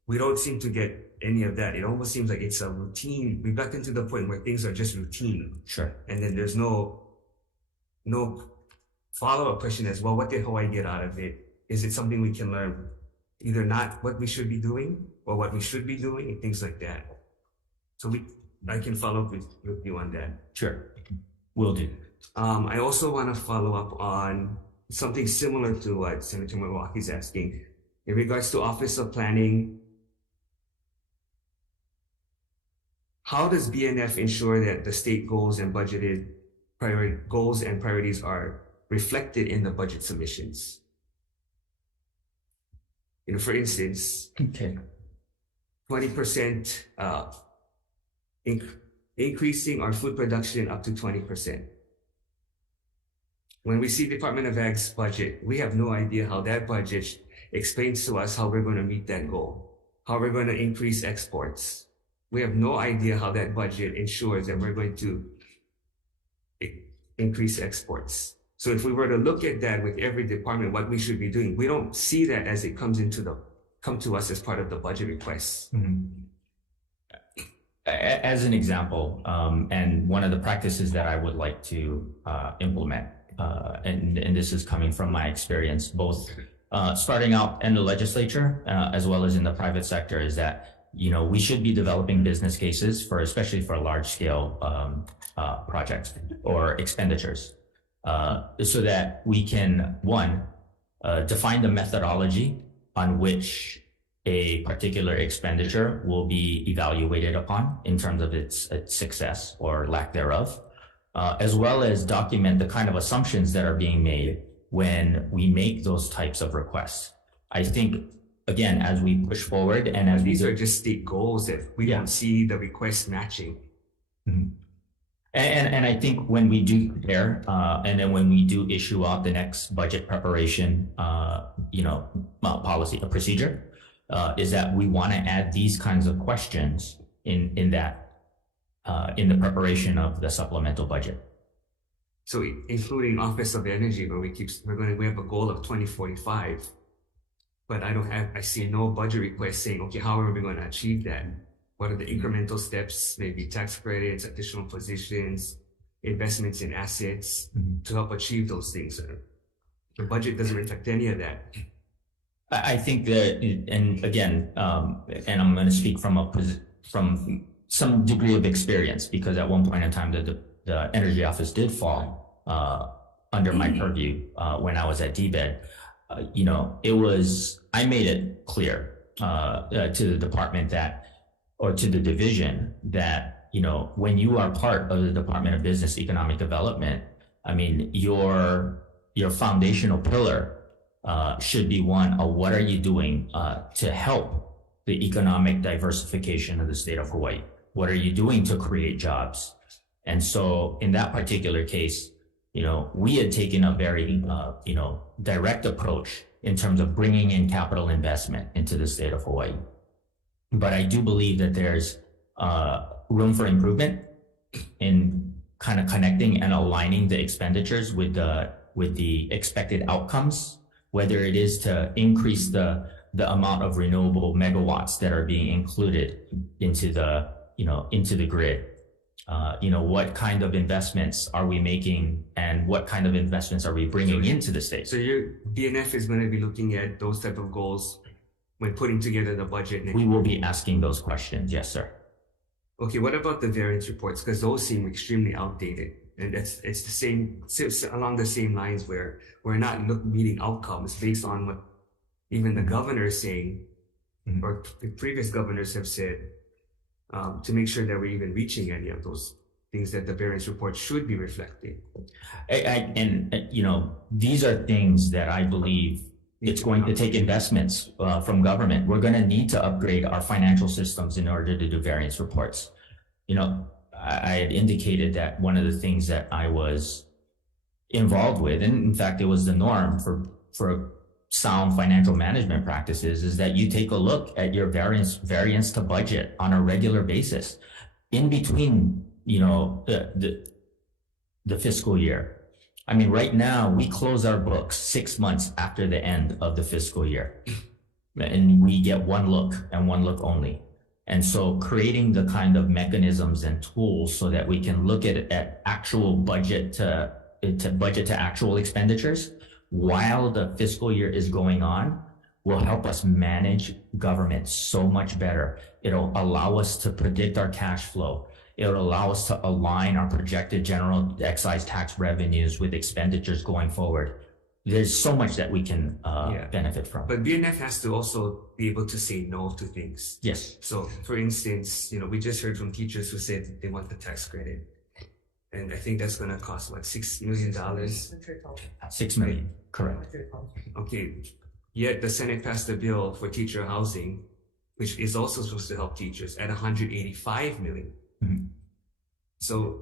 We don't seem to get any of that. It almost seems like it's a routine. We've gotten to the point where things are just routine. Sure. And then there's no follow-up question as well. What did Hawaii get out of it? Is it something we can learn? Either not what we should be doing or what we should be doing and things like that. So I can follow up with you on that. Sure. Will do. I also want to follow up on something similar to what Senator Milwaukee is asking. In regards to Office of Planning, how does BNF ensure that the state goals and budgeted goals and priorities are reflected in the budget submissions? For instance, 20% increasing our food production up to 20%. When we see Department of Ag's budget, we have no idea how that budget explains to us how we're going to meet that goal, how we're going to increase exports. We have no idea how that budget ensures that we're going to increase exports. So if we were to look at that with every department, what we should be doing, we don't see that as it come to us as part of the budget requests. As an example, and one of the practices that I would like to implement, and this is coming from my experience, both starting out in the legislature as well as in the private sector, is that we should be developing business cases especially for large scale projects or expenditures, so that we can, one, define the methodology on which a particular expenditure will be evaluated upon in terms of its success or lack thereof, as well as document the kind of assumptions that are being made when we make those types of requests. I think, again, as we push forward and as these are just state goals that we don't see the request matching. And I think when we do prepare, and then when we do issue out the next budget preparation, policy, a procedure, is that we want to add these kinds of questions in the preparation of the supplemental budget. So including Office of Energy, where we have a goal of 2045, but I see no budget request saying, okay, how are we going to achieve that? What are the incremental steps, maybe tax credits, additional positions, investments in assets to help achieve those things? The budget doesn't reflect any of that. I think that, and again, and I'm going to speak from some degree of experience, because at one point in time, the Energy Office did fall under my purview when I was at DBED. I made it clear to the department or to the division that, when you are part of the Department of Business Economic Development, I mean, your foundational pillar should be one of what are you doing to help the economic diversification of the state of Hawaii? What are you doing to create jobs? And so in that particular case, we had taken a very, direct approach in terms of bringing in capital investment into the state of Hawaii. But I do believe that there's room for improvement in kind of connecting and aligning the expenditures with the expected outcomes, whether it is to increase the amount of renewable megawatts that are being included into the grid. What kind of investments are we making and what kind of investments are we bringing into the state? So your BNF is going to be looking at those type of goals when putting together the budget. We will be asking those questions. Yes, sir. Okay. What about the variance reports? Because those seem extremely outdated. And it's the same, along the same lines where we're not meeting outcomes based on what even the governor is saying, or the previous governors have said, to make sure that we're even reaching any of those things that the variance report should be reflecting. These are things that I believe it's going to take investments from government. We're going to need to upgrade our financial systems in order to do variance reports. I had indicated that one of the things that I was involved with, and in fact, it was the norm for sound financial management practices, is that you take a look at your variance to budget on a regular basis in between, the fiscal year. I mean, right now we close our books 6 months after the end of the fiscal year, and we get one look and one look only. And so creating the kind of mechanisms and tools so that we can look at actual budget to actual expenditures while the fiscal year is going on will help us manage government so much better. It'll allow us to predict our cash flow. It'll allow us to align our projected general excise tax revenues with expenditures going forward. There's so much that we can benefit from. But BNF has to also be able to say no to things. Yes. So, for instance, we just heard from teachers who said they want the tax credit. And I think that's going to cost, $6 million? $6 million, correct. Okay. Yet the Senate passed a bill for teacher housing, which is also supposed to help teachers, at $185 million. Mm-hmm. So,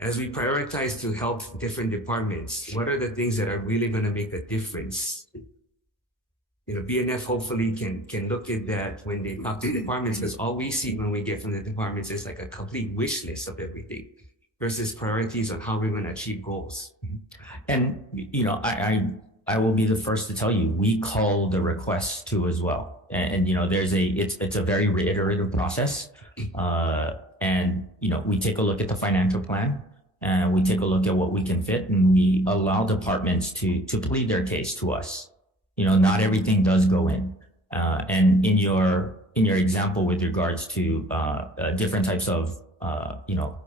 as we prioritize to help different departments, what are the things that are really going to make a difference? BNF hopefully can look at that when they talk to departments, because all we see when we get from the departments is like a complete wish list of everything versus priorities on how we're going to achieve goals. And, I will be the first to tell you, we call the requests too as well. And it's a very reiterative process. And we take a look at the financial plan and we take a look at what we can fit, and we allow departments to plead their case to us. Not everything does go in. And in your example with regards to different types of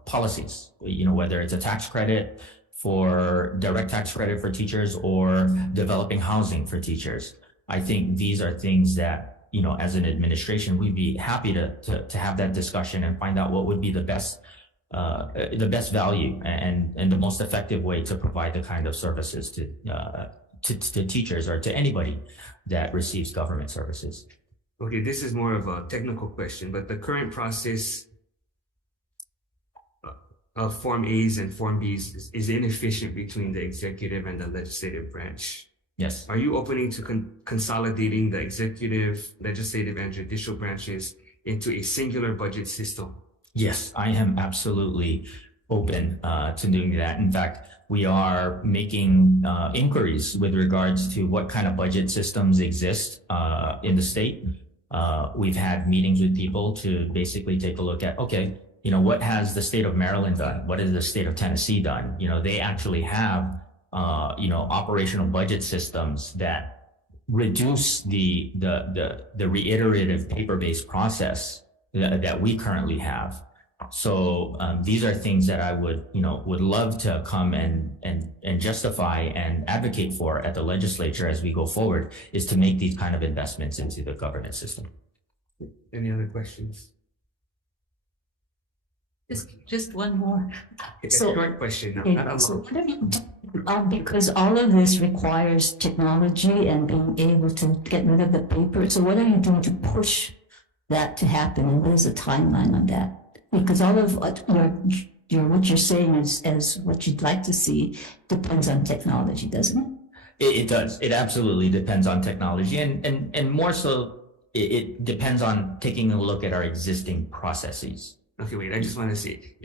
policies, whether it's a tax credit for direct tax credit for teachers or developing housing for teachers, I think these are things that as an administration, we'd be happy to have that discussion and find out what would be the best value and the most effective way to provide the kind of services to teachers or to anybody that receives government services. Okay, this is more of a technical question, but the current process of Form A's and Form B's is inefficient between the executive and the legislative branch. Yes. Are you opening to consolidating the executive, legislative, and judicial branches into a singular budget system? Yes, I am absolutely open to doing that. In fact, we are making inquiries with regards to what kind of budget systems exist in the state. We've had meetings with people to basically take a look at, okay, what has the state of Maryland done? What has the state of Tennessee done? They actually have operational budget systems that reduce the reiterative paper-based process that we currently have. So these are things that I would love to come and justify and advocate for at the legislature as we go forward, is to make these kind of investments into the governance system. Any other questions? Just one more. It's a short question, not a long. Because all of this requires technology and being able to get rid of the paper. So what are you doing to push that to happen, and what is the timeline on that? Because all of what you're saying is as what you'd like to see depends on technology, doesn't it? It does. It absolutely depends on technology, and more so, it depends on taking a look at our existing processes. Okay, wait, I just want to say,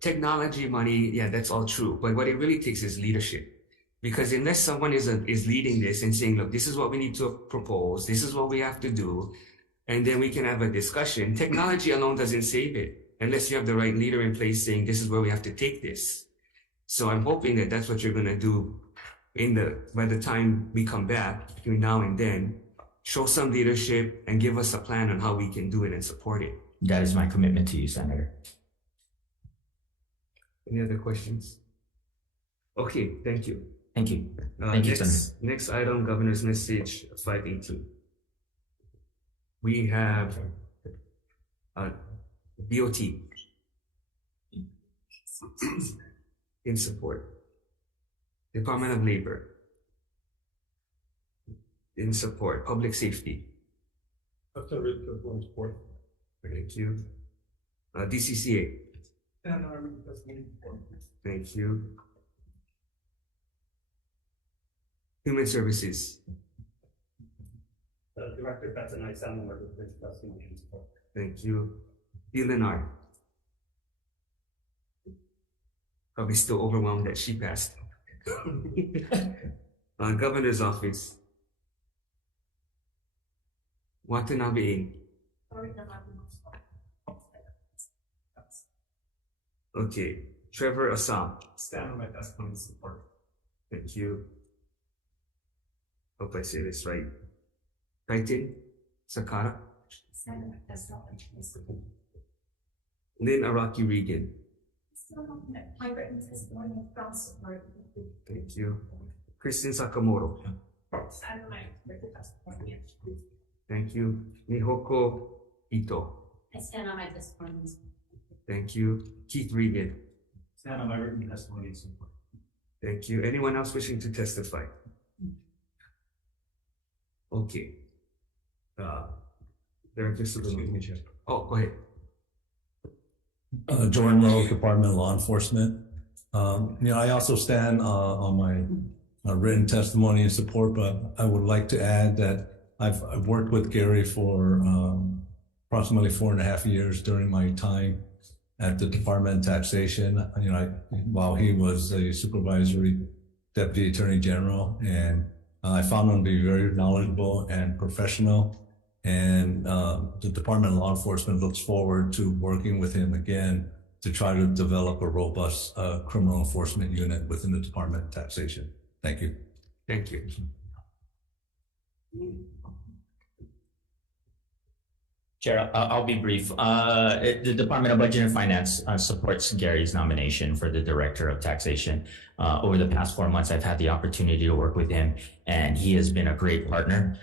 technology, money, yeah, that's all true. But what it really takes is leadership. Because unless someone is leading this and saying, look, this is what we need to propose, this is what we have to do, and then we can have a discussion, technology alone doesn't save it, unless you have the right leader in place saying, this is where we have to take this. So I'm hoping that that's what you're going to do by the time we come back, between now and then, show some leadership and give us a plan on how we can do it and support it. That is my commitment to you, Senator. Any other questions? Okay, thank you. Thank you. Thank you, Senator. Next item, Governor's Message 518. We have DOT in support. Department of Labor in support. Public Safety. That's a really good one support. Thank you. DCCA. Thank you. Human Services. Director, that's a nice sound word with motion support. Thank you. DLNR. Probably still overwhelmed that she passed. Governor's Office. Watanabe. Okay. Trevor Assam. Stand on my testimony support. Thank you. Hope I say this right. Kaitin Sakara. Stand on my testimony support. Lynn Araki Regan. My written testimony support. Thank you. Kristen Sakamoto. Stand on my written testimony. Thank you. Mihoko Ito. I stand on my testimony. Thank you. Keith Regan. Stand on my written testimony support. Thank you. Anyone else wishing to testify? Okay. Director Subramanian. Oh, go ahead. Jordan Lowe, Department of Law Enforcement. I also stand on my written testimony and support, but I would like to add that I've worked with Gary for approximately 4.5 years during my time at the Department of Taxation. While he was a supervisory deputy attorney general, and I found him to be very knowledgeable and professional. And the Department of Law Enforcement looks forward to working with him again to try to develop a robust criminal enforcement unit within the Department of Taxation. Thank you. Thank you. Chair, I'll be brief. The Department of Budget and Finance supports Gary's nomination for the Director of Taxation. Over the past 4 months, I've had the opportunity to work with him, and he has been a great partner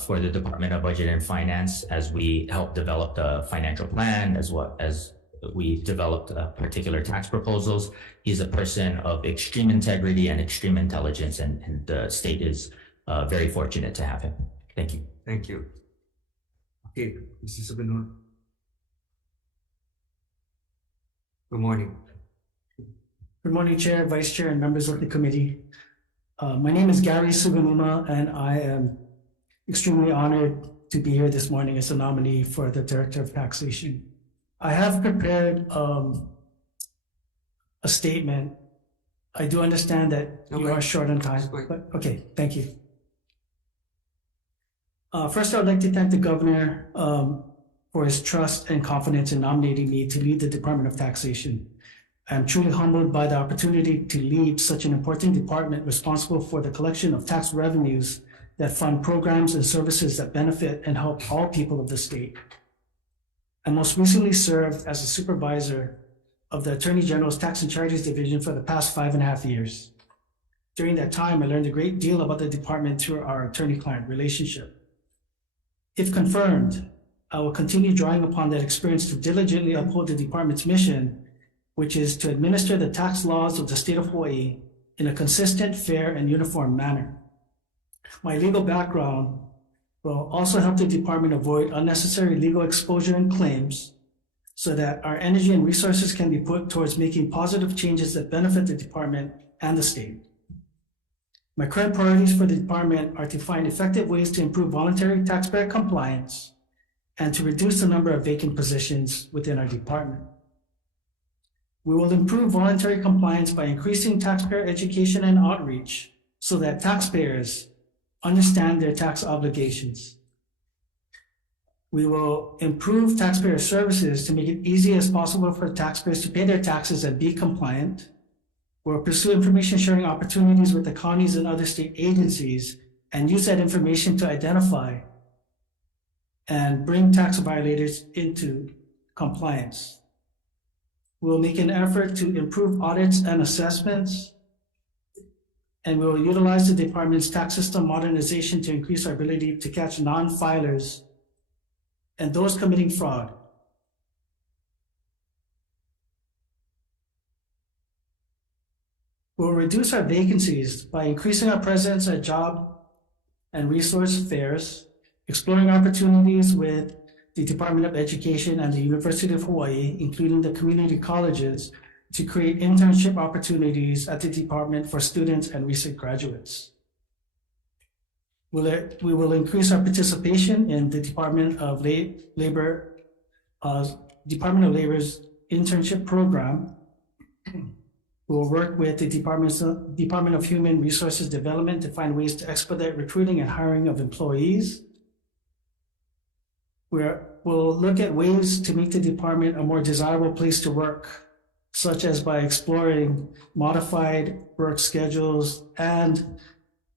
for the Department of Budget and Finance as we help develop the financial plan, as well as we developed particular tax proposals. He's a person of extreme integrity and extreme intelligence, and the state is very fortunate to have him. Thank you. Thank you. Okay, Mr. Subanur. Good morning. Good morning, Chair, Vice Chair, and members of the committee. My name is Gary Suganuma, and I am extremely honored to be here this morning as a nominee for the Director of Taxation. I have prepared a statement. I do understand that you are short on time, but okay, thank you. First, I would like to thank the Governor for his trust and confidence in nominating me to lead the Department of Taxation. I am truly humbled by the opportunity to lead such an important department responsible for the collection of tax revenues that fund programs and services that benefit and help all people of the state. and most recently served as a supervisor of the Attorney General's Tax and Charges Division for the past 5.5 years. During that time, I learned a great deal about the department through our attorney-client relationship. If confirmed, I will continue drawing upon that experience to diligently uphold the department's mission, which is to administer the tax laws of the state of Hawaii in a consistent, fair, and uniform manner. My legal background will also help the department avoid unnecessary legal exposure and claims so that our energy and resources can be put towards making positive changes that benefit the department and the state. My current priorities for the department are to find effective ways to improve voluntary taxpayer compliance and to reduce the number of vacant positions within our department. We will improve voluntary compliance by increasing taxpayer education and outreach so that taxpayers understand their tax obligations. We will improve taxpayer services to make it easy as possible for taxpayers to pay their taxes and be compliant. We'll pursue information sharing opportunities with the counties and other state agencies and use that information to identify and bring tax violators into compliance. We'll make an effort to improve audits and assessments, and we will utilize the department's tax system modernization to increase our ability to catch non-filers and those committing fraud. We'll reduce our vacancies by increasing our presence at job and resource fairs, exploring opportunities with the Department of Education and the University of Hawaii, including the community colleges, to create internship opportunities at the department for students and recent graduates. We will increase our participation in the Department of Labor's internship program. We'll work with the Department of Human Resources Development to find ways to expedite recruiting and hiring of employees. We'll look at ways to make the department a more desirable place to work, such as by exploring modified work schedules and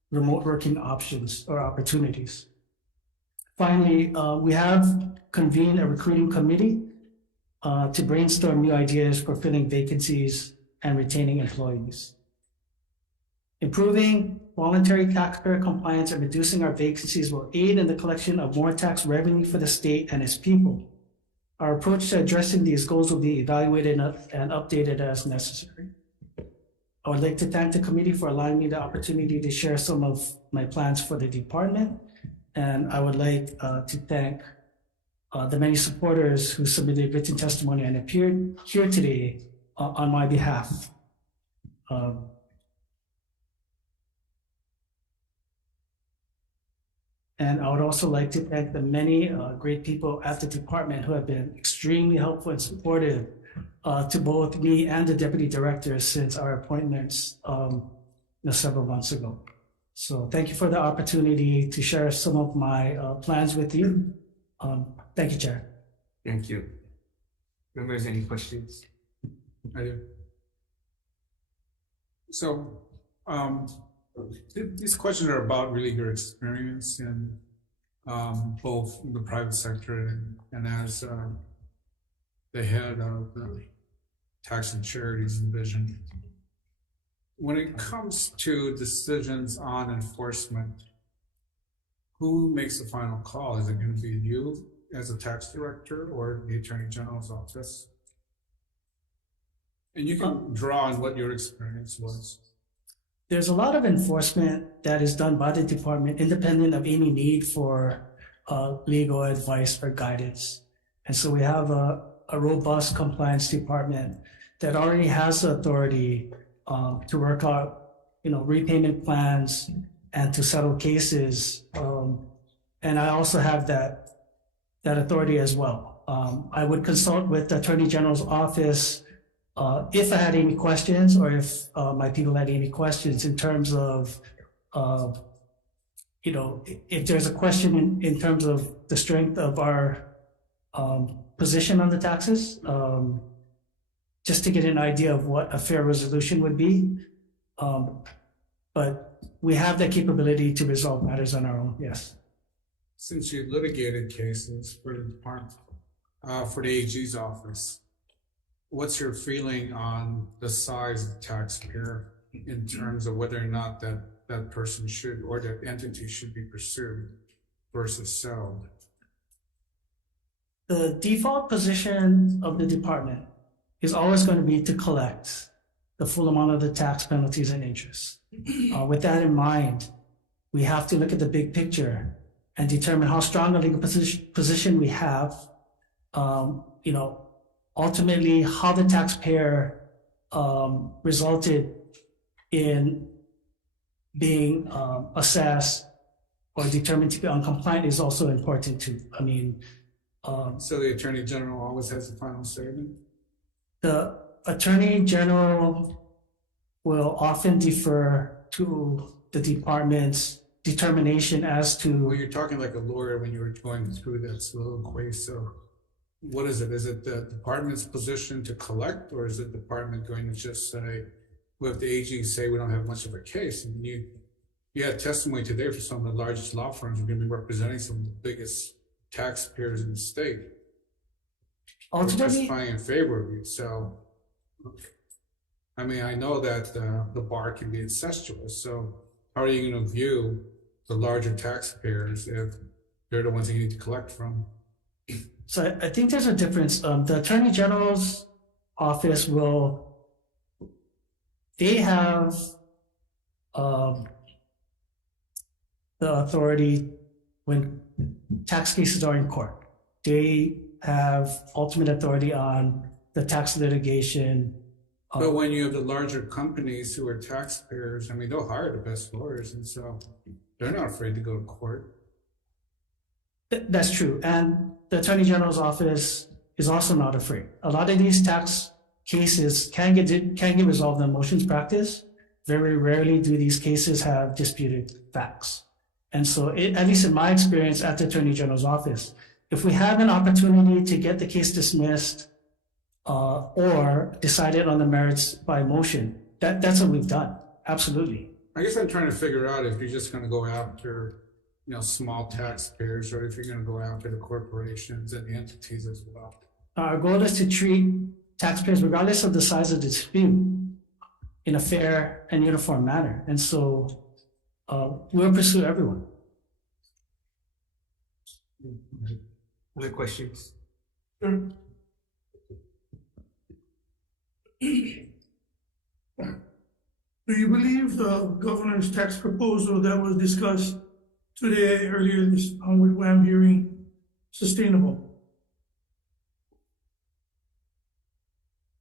remote working options or opportunities. Finally, we have convened a recruiting committee to brainstorm new ideas for filling vacancies and retaining employees. Improving voluntary taxpayer compliance and reducing our vacancies will aid in the collection of more tax revenue for the state and its people. Our approach to addressing these goals will be evaluated and updated as necessary. I would like to thank the committee for allowing me the opportunity to share some of my plans for the department. And I would like to thank the many supporters who submitted written testimony and appeared here today on my behalf. And I would also like to thank the many great people at the department who have been extremely helpful and supportive to both me and the deputy directors since our appointments several months ago. So thank you for the opportunity to share some of my plans with you. Thank you, Chair. Thank you. Members, any questions? I do. So, these questions are about really your experience in both the private sector and as the head of the Tax and Charities Division. When it comes to decisions on enforcement, who makes the final call? Is it going to be you as a tax director or the Attorney General's office? And you can draw on what your experience was. There's a lot of enforcement that is done by the department independent of any need for legal advice or guidance. And so we have a robust compliance department that already has the authority to work out, repayment plans and to settle cases. And I also have that authority as well. I would consult with the Attorney General's office if I had any questions or if my people had any questions in terms of, if there's a question in terms of the strength of our position on the taxes, just to get an idea of what a fair resolution would be. But we have that capability to resolve matters on our own, yes. Since you litigated cases for the department, For the AG's office, what's your feeling on the size of the taxpayer in terms of whether or not that person should, or that entity should be pursued versus sold? The default position of the department is always going to be to collect the full amount of the tax penalties and interest. With that in mind, we have to look at the big picture and determine how strong a legal position we have. Ultimately, how the taxpayer resulted in being assessed or determined to be uncompliant is also important too. So the Attorney General always has the final say then? The Attorney General will often defer to the department's determination as to. Well, you're talking like a lawyer when you were going through that soliloquy. So what is it? Is it the department's position to collect, or is the department going to just say, well, if the AG say we don't have much of a case? And you had testimony today for some of the largest law firms who are going to be representing some of the biggest taxpayers in the state. Ultimately, testifying in favor of you. So, I know that the bar can be incestuous. So how are you going to view the larger taxpayers if they're the ones that you need to collect from? So I think there's a difference. The Attorney General's office they have the authority when tax cases are in court. They have ultimate authority on the tax litigation. But when you have the larger companies who are taxpayers, they'll hire the best lawyers, and so they're not afraid to go to court. That's true. And the Attorney General's office is also not afraid. A lot of these tax cases can get resolved in motions practice. Very rarely do these cases have disputed facts. And so, at least in my experience at the Attorney General's office, if we have an opportunity to get the case dismissed or decided on the merits by motion, that's what we've done. Absolutely. I guess I'm trying to figure out if you're just going to go after small taxpayers, or if you're going to go after the corporations and the entities as well. Our goal is to treat taxpayers, regardless of the size of the dispute, in a fair and uniform manner. And so we'll pursue everyone. Other questions? Sure. Do you believe the governor's tax proposal that was discussed today, earlier this with WAM hearing, sustainable?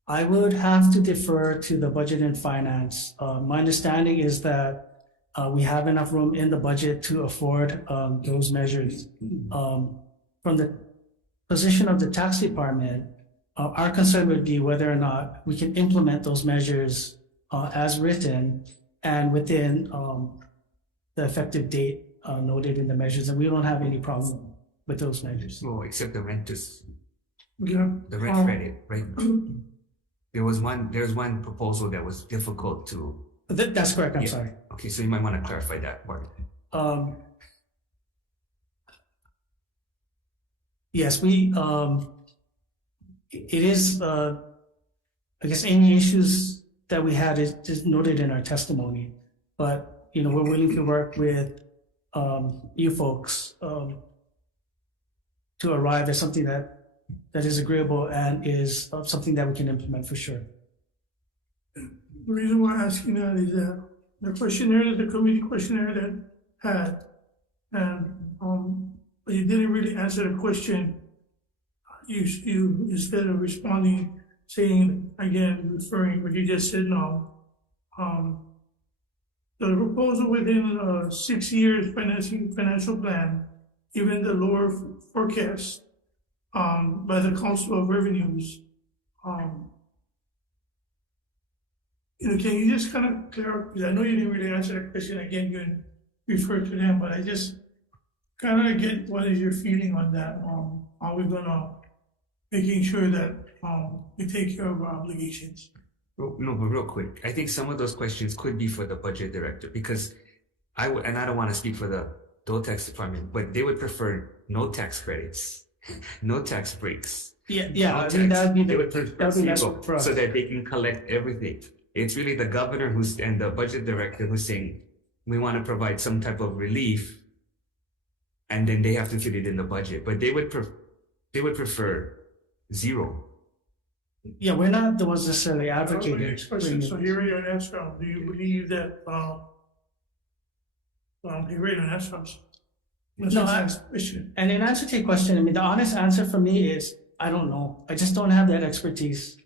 I would have to defer to the Budget and Finance. My understanding is that we have enough room in the budget to afford those measures. From the position of the tax department, our concern would be whether or not we can implement those measures as written and within the effective date noted in the measures, and we don't have any problem with those measures. Well, except the renters, Yeah. the rent credit, right? There's one proposal that was difficult to. That's correct. I'm sorry. Okay, so you might want to clarify that part. Yes, it is, I guess any issues that we had is noted in our testimony, but, we're willing to work with you folks to arrive at something that is agreeable and is something that we can implement for sure. The reason why I'm asking that is that the questionnaire, the committee questionnaire that had, and you didn't really answer the question. You instead of responding, saying again, referring what you just said now, the proposal within 6 years financial plan, even the lower forecast by the Council of Revenues, can you just kind of clarify? Because I know you didn't really answer that question. Again, you can refer to them, but I just kind of get what is your feeling on that? Are we gonna making sure that we take care of our obligations? No, but real quick, I think some of those questions could be for the budget director, because and I don't want to speak for the tax department, but they would prefer no tax credits no tax breaks. Yeah, No I mean, that would be they would the, prefer that would be nice zero for us. so that they can collect everything. It's really the governor and the budget director who's saying, we want to provide some type of relief, and then they have to fit it in the budget. But they would prefer zero. Yeah, we're not the ones necessarily advocating. Next question. So here in NSCOM, do you believe that, here in NSCOM? No, and in answer to your question, I mean, the honest answer for me is, I don't know. I just don't have that expertise.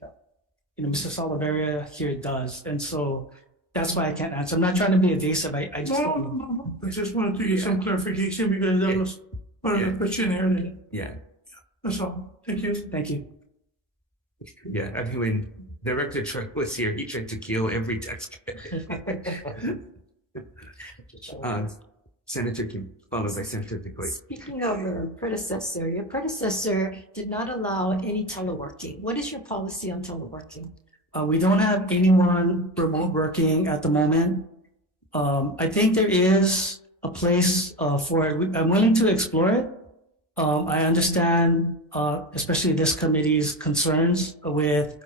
You know, Mr. Salaveria here does. And so that's why I can't answer. I'm not trying to be evasive. I just don't know. No. I just wanted to get some clarification because that was part of the questionnaire. Yeah. That's all. Thank you. Thank you. Yeah, I mean, when Director Trump was here, he tried to kill every tax Senator Kim, followed by Senator DeCoy. Speaking of your predecessor did not allow any teleworking. What is your policy on teleworking? We don't have anyone remote working at the moment. I think there is a place for it. I'm willing to explore it. I understand, especially this committee's concerns with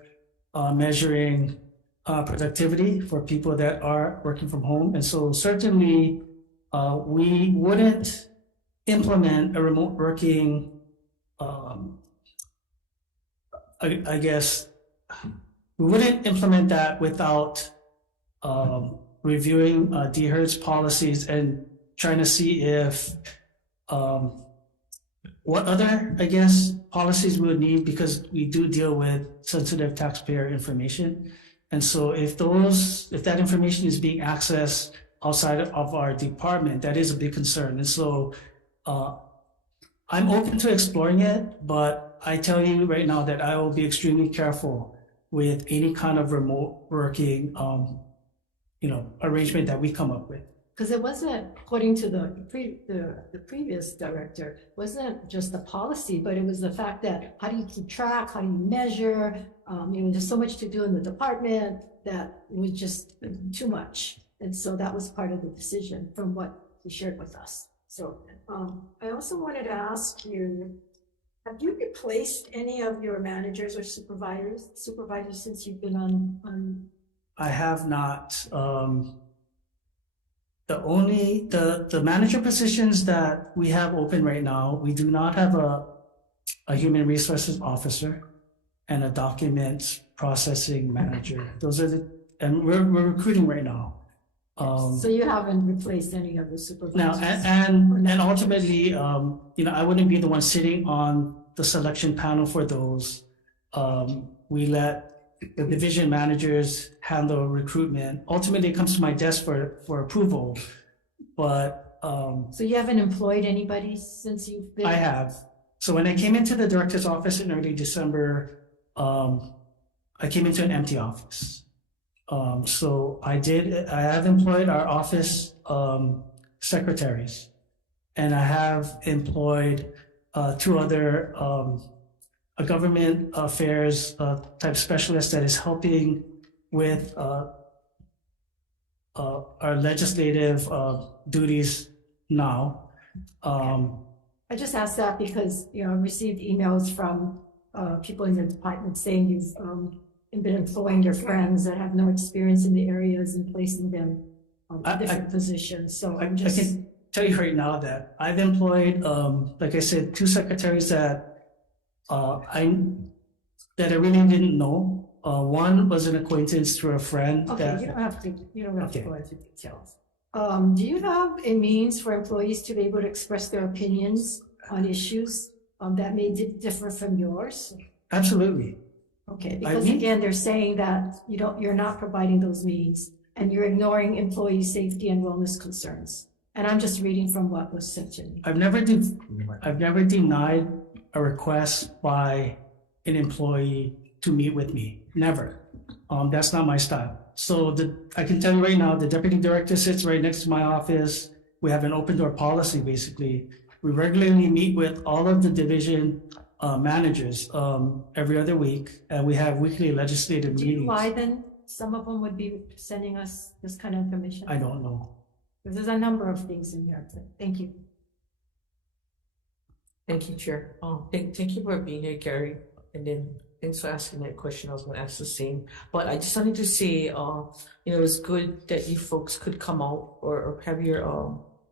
measuring productivity for people that are working from home. And so certainly we wouldn't implement a remote working, I guess, we wouldn't implement that without reviewing DHER's policies and trying to see if what other, I guess, policies we would need, because we do deal with sensitive taxpayer information. And so if that information is being accessed outside of our department, that is a big concern. And so I'm open to exploring it, but I tell you right now that I will be extremely careful with any kind of remote working, arrangement that we come up with. Because it wasn't, according to the previous director, wasn't just the policy, but it was the fact that how do you keep track, how do you measure? There's so much to do in the department that it was just too much. And so that was part of the decision from what he shared with us. So I also wanted to ask you, have you replaced any of your managers or supervisors since you've been on? I have not. The manager positions that we have open right now, we do not have a human resources officer and a document processing manager. And we're recruiting right now. So you haven't replaced any of the supervisors? Now, and ultimately, I wouldn't be the one sitting on the selection panel for those. We let the division managers handle recruitment. Ultimately, it comes to my desk for approval, but. So you haven't employed anybody since you've been? I have. So when I came into the director's office in early December, I came into an empty office. So I have employed our office secretaries, and I have employed two other a government affairs type specialist that is helping with our legislative duties now. I just asked that because, I received emails from people in your department saying you've been employing your friends that have no experience in the areas and placing them on different positions. So I can tell you right now that I've employed, like I said, two secretaries that I really didn't know. One was an acquaintance through a friend. Okay, you don't have to go into details. Do you have a means for employees to be able to express their opinions on issues that may differ from yours? Absolutely. Okay, because again, they're saying that you're not providing those means and you're ignoring employee safety and wellness concerns. And I'm just reading from what was sent to me. I've never denied a request by an employee to meet with me. Never. That's not my style. So I can tell you right now, the deputy director sits right next to my office. We have an open door policy, basically. We regularly meet with all of the division managers every other week, and we have weekly legislative meetings. Why then some of them would be sending us this kind of information? I don't know. Because there's a number of things in here. Thank you. Thank you, Chair. Thank you for being here, Gary. And then thanks for asking that question. I was gonna ask the same. But I just wanted to say, it's good that you folks could come out or have your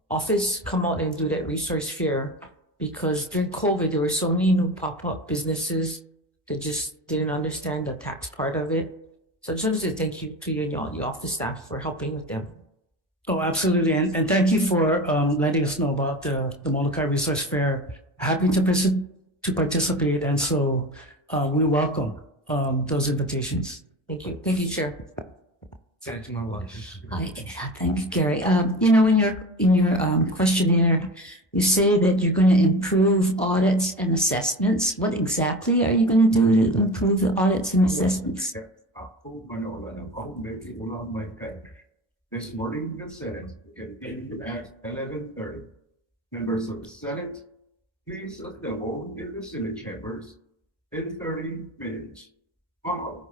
office come out and do that resource fair, because during COVID, there were so many new pop-up businesses that just didn't understand the tax part of it. So I just wanted to say thank you to you and your office staff for helping with them. Oh, absolutely. And thank you for letting us know about the Molokai Resource Fair. Happy to participate. And so we welcome those invitations. Thank you. Thank you, Chair. Hi, thank you, Gary. In your questionnaire, you say that you're going to improve audits and assessments. What exactly are you going to do to improve the audits and assessments? This morning, the Senate continued at 11:30. Members of the Senate, please assemble in the Senate chambers in 30 minutes. Wow.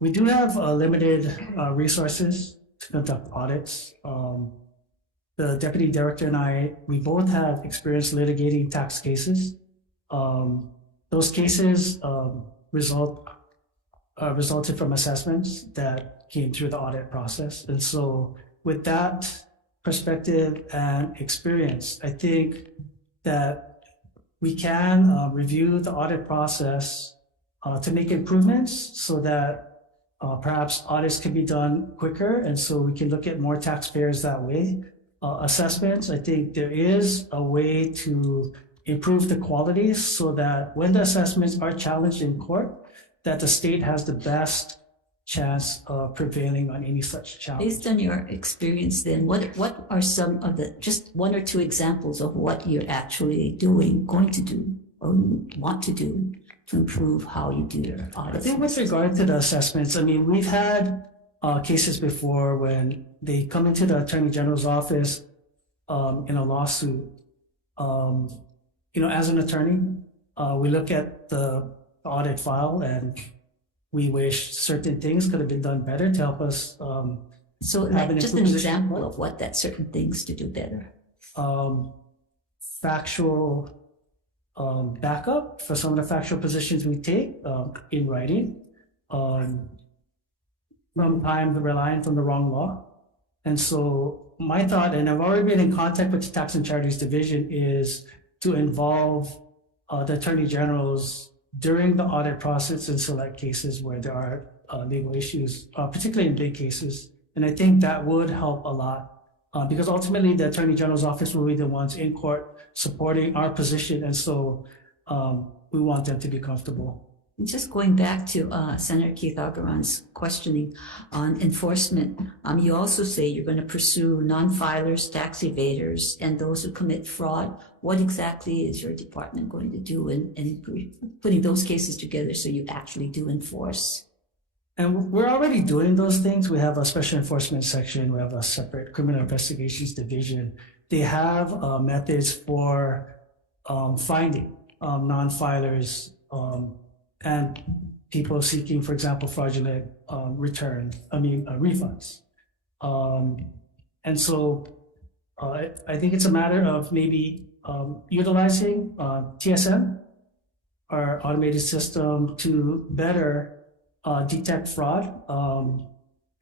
We do have limited resources to conduct audits. The deputy director and I, we both have experience litigating tax cases. Those cases resulted from assessments that came through the audit process. And so with that perspective and experience, I think that we can review the audit process to make improvements so that perhaps audits can be done quicker, and so we can look at more taxpayers that way. Assessments, I think there is a way to improve the quality so that when the assessments are challenged in court, that the state has the best chance of prevailing on any such challenge. Based on your experience then, what are some of the, just one or two examples of what you're actually going to do, or want to do to improve how you do your audits? I think with regard to the assessments, I mean, we've had cases before when they come into the Attorney General's office in a lawsuit. As an attorney, we look at the audit file and we wish certain things could have been done better to help us. So just an example of what that certain things to do better. Factual backup for some of the factual positions we take in writing. Sometimes relying on the wrong law. And so my thought, and I've already been in contact with the Tax and Charities Division, is to involve the Attorney Generals during the audit process in select cases where there are legal issues, particularly in big cases. And I think that would help a lot because ultimately the Attorney General's office will be the ones in court supporting our position. And so we want them to be comfortable. Just going back to Senator Keith Algaron's questioning on enforcement, you also say you're going to pursue non-filers, tax evaders, and those who commit fraud. What exactly is your department going to do in putting those cases together so you actually do enforce? And we're already doing those things. We have a special enforcement section. We have a separate criminal investigations division. They have methods for finding non-filers and people seeking, for example, fraudulent refunds. And so I think it's a matter of maybe utilizing TSM, our automated system, to better detect fraud.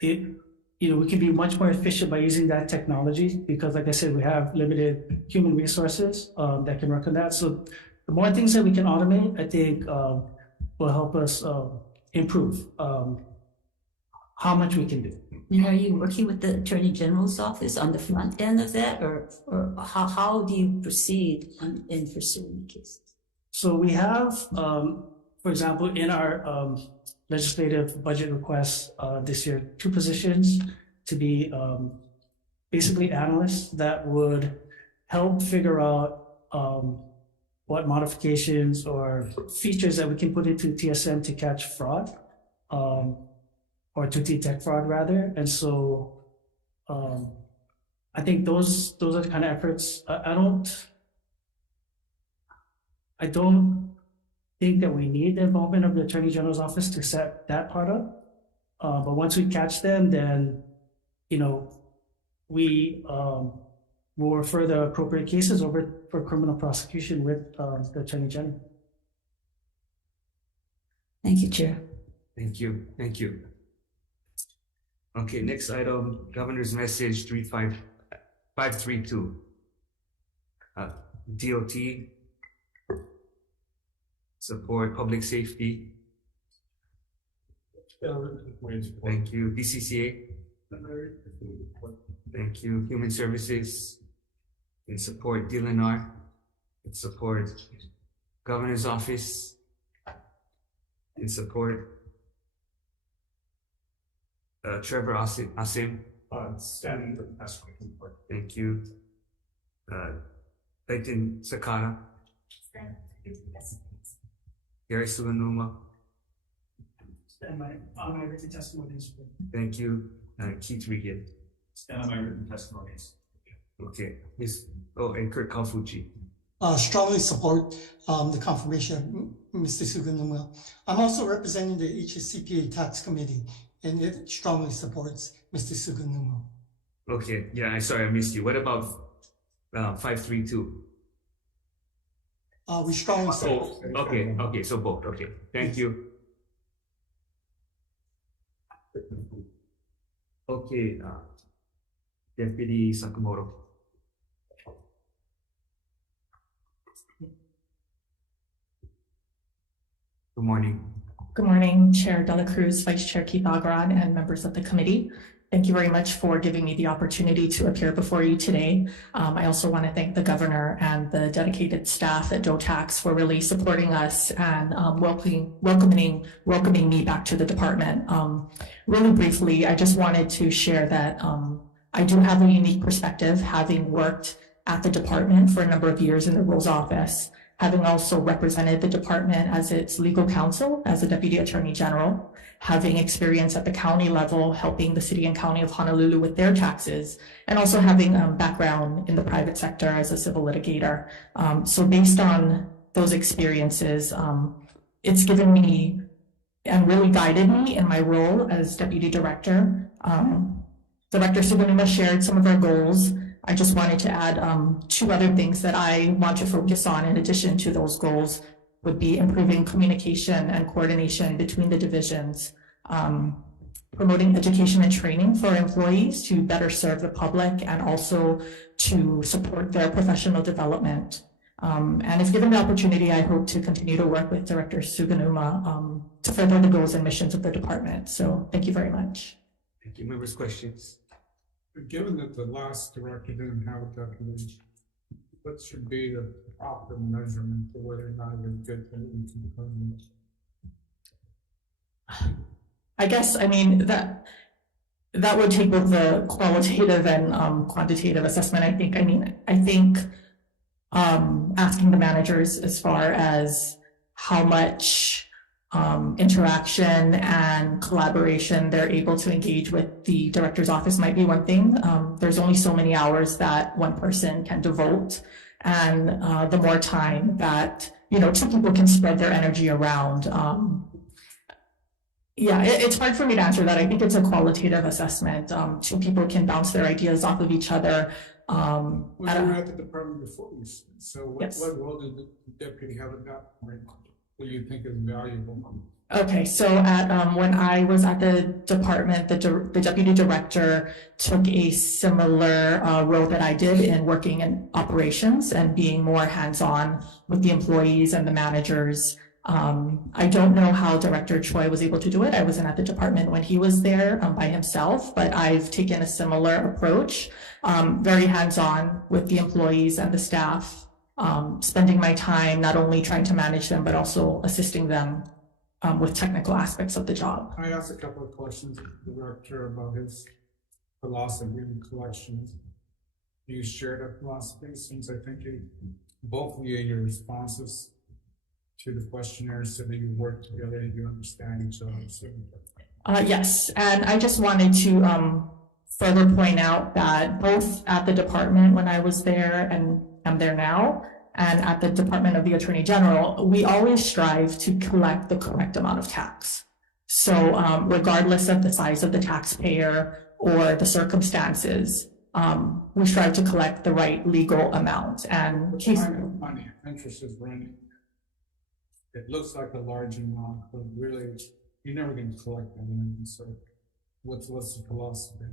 We can be much more efficient by using that technology because, like I said, we have limited human resources that can work on that. So the more things that we can automate, I think will help us improve how much we can do. And are you working with the Attorney General's office on the front end of that, or how do you proceed in pursuing cases? So we have, for example, in our legislative budget requests this year, 2 positions to be basically analysts that would help figure out what modifications or features that we can put into TSM to catch fraud, or to detect fraud rather. And so I think those are the kind of efforts. I don't think that we need the involvement of the Attorney General's office to set that part up. But once we catch them, then we We'll refer the appropriate cases over for criminal prosecution with the Attorney General. Thank you, Chair. Thank you. Okay, next item, Governor's Message 532. DOT, support public safety. Thank you. DCCA. Thank you. Human Services. In support DLNR. In support Governor's Office. In support Trevor Asim. Standing for the testimony report. Thank you. Leighton Sakata. Gary Sulanuma. Stand on my written testimonies. Thank you. Keith Regan. Stand on my written testimonies. Okay. And Kurt Kafuchi. Strongly support the confirmation of Mr. Suganuma. I'm also representing the HSCPA Tax Committee, and it strongly supports Mr. Suganuma. Okay. Yeah, I'm sorry I missed you. What about 532? We strongly support. Okay, so both. Okay. Thank you. Okay, Deputy Sakamoto. Good morning. Good morning, Chair Dela Cruz, Vice Chair Keith Agron, and members of the committee. Thank you very much for giving me the opportunity to appear before you today. I also want to thank the governor and the dedicated staff at DOTAX for really supporting us and welcoming me back to the department. Really briefly, I just wanted to share that I do have a unique perspective, having worked at the department for a number of years in the Rules Office, having also represented the department as its legal counsel, as a Deputy Attorney General, having experience at the county level, helping the city and county of Honolulu with their taxes, and also having background in the private sector as a civil litigator. So based on those experiences, it's given me and really guided me in my role as Deputy Director. Director Suganuma shared some of our goals. I just wanted to add two other things that I want to focus on in addition to those goals would be improving communication and coordination between the divisions, promoting education and training for employees to better serve the public and also to support their professional development. And if given the opportunity, I hope to continue to work with Director Suganuma to further the goals and missions of the department. So thank you very much. Thank you. Members' questions? Given that the last director didn't have a deputy, what should be the proper measurement for whether or not you're good to implement? I guess, I mean, that would take both the qualitative and quantitative assessment. I think asking the managers as far as how much interaction and collaboration they're able to engage with the director's office might be one thing. There's only so many hours that one person can devote, and the more time that two people can spread their energy around. It's hard for me to answer that. I think it's a qualitative assessment. Two people can bounce their ideas off of each other. Well, you were at the department before you, so what role did the deputy have at that point? What do you think is valuable? Okay, so when I was at the department, the deputy director took a similar role that I did in working in operations and being more hands-on with the employees and the managers. I don't know how Director Choi was able to do it. I wasn't at the department when he was there by himself, but I've taken a similar approach, very hands-on with the employees and the staff, spending my time not only trying to manage them, but also assisting them with technical aspects of the job. I asked a couple of questions to the director about his philosophy and collections. Do you share that philosophy? Since I think both of you in your responses to the questionnaires said that you work together and you understand each other. So. Yes, and I just wanted to further point out that both at the department when I was there and I'm there now, and at the Department of the Attorney General, we always strive to collect the correct amount of tax. So regardless of the size of the taxpayer or the circumstances, we strive to collect the right legal amount. And What kind of money interest is running? It looks like a large amount, but really, you're never going to collect anything. So what's the philosophy?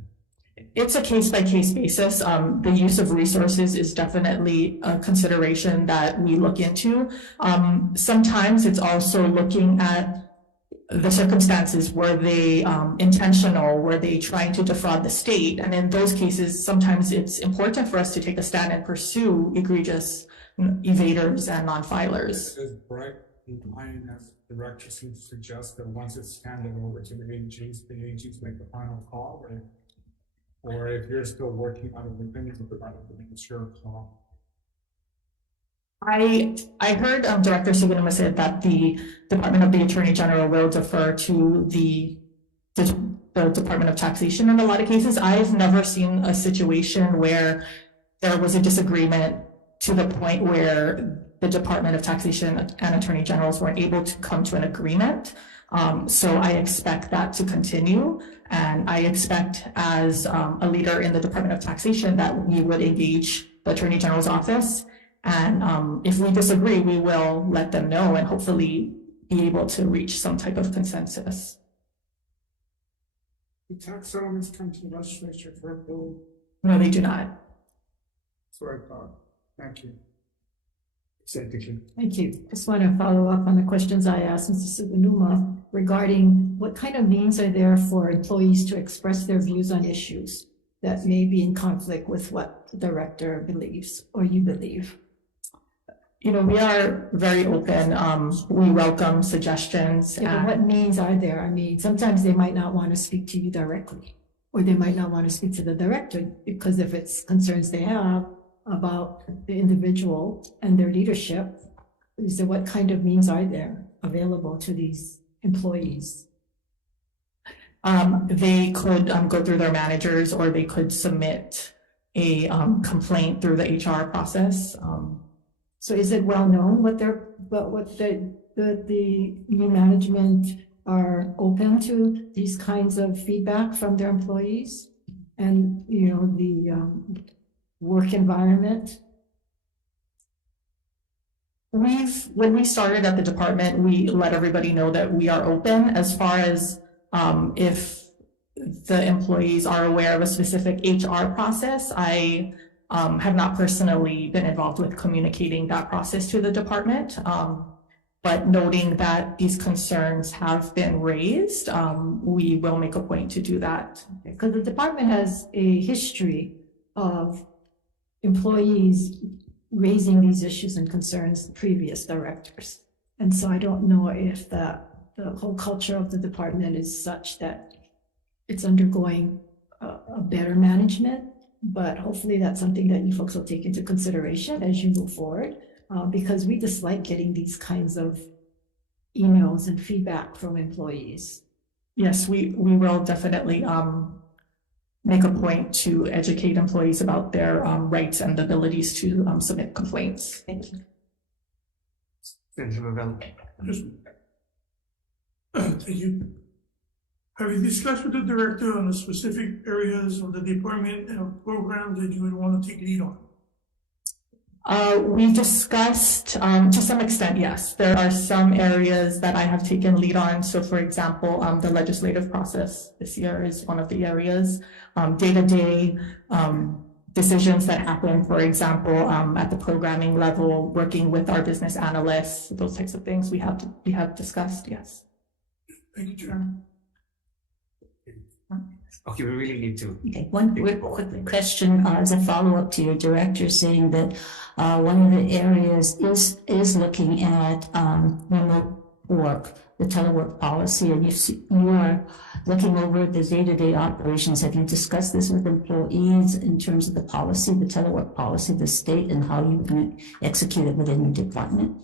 It's a case-by-case basis. The use of resources is definitely a consideration that we look into. Sometimes it's also looking at the circumstances. Were they intentional? Were they trying to defraud the state? And in those cases, sometimes it's important for us to take a stand and pursue egregious evaders and non-filers. Does Bright line as director seem to suggest that once it's handed over to the agencies make the final call, or if you're still working on it, then it's your call? I heard Director Sugunuma said that the Department of the Attorney General will defer to the Department of Taxation in a lot of cases. I've never seen a situation where there was a disagreement to the point where the Department of Taxation and Attorney Generals weren't able to come to an agreement. So I expect that to continue. And I expect as a leader in the Department of Taxation that we would engage the Attorney General's office. And if we disagree, we will let them know and hopefully be able to reach some type of consensus. The tax settlements come to the legislature for approval? No, they do not. That's what I thought. Thank you. Thank you. Just want to follow up on the questions I asked Mr. Sugunuma regarding what kind of means are there for employees to express their views on issues that may be in conflict with what the director believes or you believe? You know, we are very open. We welcome suggestions. Yeah, but what means are there? I mean, sometimes they might not want to speak to you directly, or they might not want to speak to the director because if it's concerns they have about the individual and their leadership, is there, what kind of means are there available to these employees? They could go through their managers, or they could submit a complaint through the HR process. So is it well known what the new management are open to these kinds of feedback from their employees, and you know the work environment? When we started at the department, we let everybody know that we are open as far as if the employees are aware of a specific HR process. I have not personally been involved with communicating that process to the department, but noting that these concerns have been raised, we will make a point to do that. Because the department has a history of employees raising these issues and concerns to previous directors. And so I don't know if the whole culture of the department is such that it's undergoing a better management, but hopefully that's something that you folks will take into consideration as you move forward, because we dislike getting these kinds of emails and feedback from employees. Yes, we will definitely make a point to educate employees about their rights and abilities to submit complaints. Thank you. Senator Ravel. Thank you. Have you discussed with the director on the specific areas of the department and programs that you would want to take lead on? We discussed, to some extent, yes. There are some areas that I have taken lead on. So for example, the legislative process this year is one of the areas. Day-to-day decisions that happen, for example, at the programming level, working with our business analysts, those types of things we have discussed, yes. Thank you, Chairman. Okay, we really need to. Okay, one quick question as a follow-up to your director saying that one of the areas is looking at remote work, the telework policy, and you are looking over the day-to-day operations. Have you discussed this with employees in terms of the policy, the telework policy, the state, and how you can execute it within your department?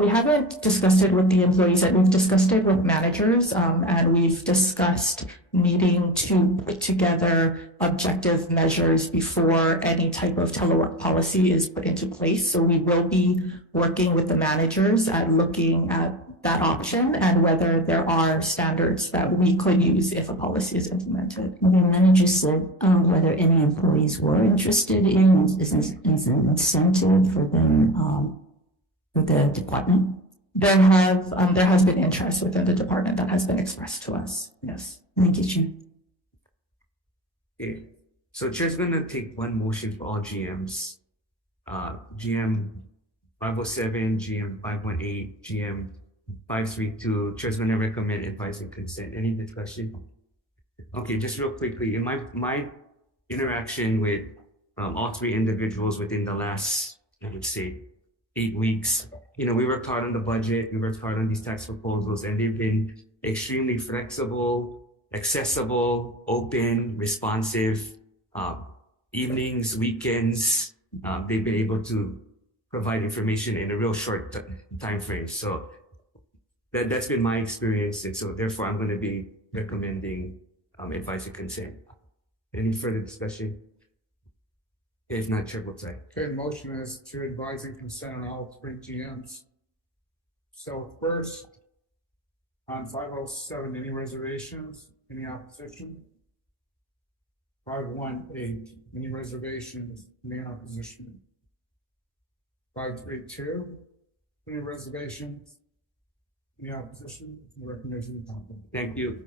We haven't discussed it with the employees yet. We've discussed it with managers, and we've discussed needing to put together objective measures before any type of telework policy is put into place. So we will be working with the managers at looking at that option and whether there are standards that we could use if a policy is implemented. The manager said whether any employees were interested in is an incentive for them for the department. There has been interest within the department that has been expressed to us. Yes. Thank you, Chair. Okay, so Chair's gonna take one motion for all GMs. GM 507, GM 518, GM 532. Chair's gonna recommend advice and consent. Any discussion? Okay, just real quickly, in my interaction with all three individuals within the last, I would say, 8 weeks, we worked hard on the budget, we worked hard on these tax proposals, and they've been extremely flexible, accessible, open, responsive. Evenings, weekends, they've been able to provide information in a real short time frame. So that's been my experience, and so therefore I'm going to be recommending advice and consent. Any further discussion? If not, Chair votes aye. Okay, motion is to advise and consent on all three GMs. So first, on 507, any reservations? Any opposition? 518, any reservations? Any opposition? 532, any reservations? Any opposition? The recommendation is adopted. Thank you.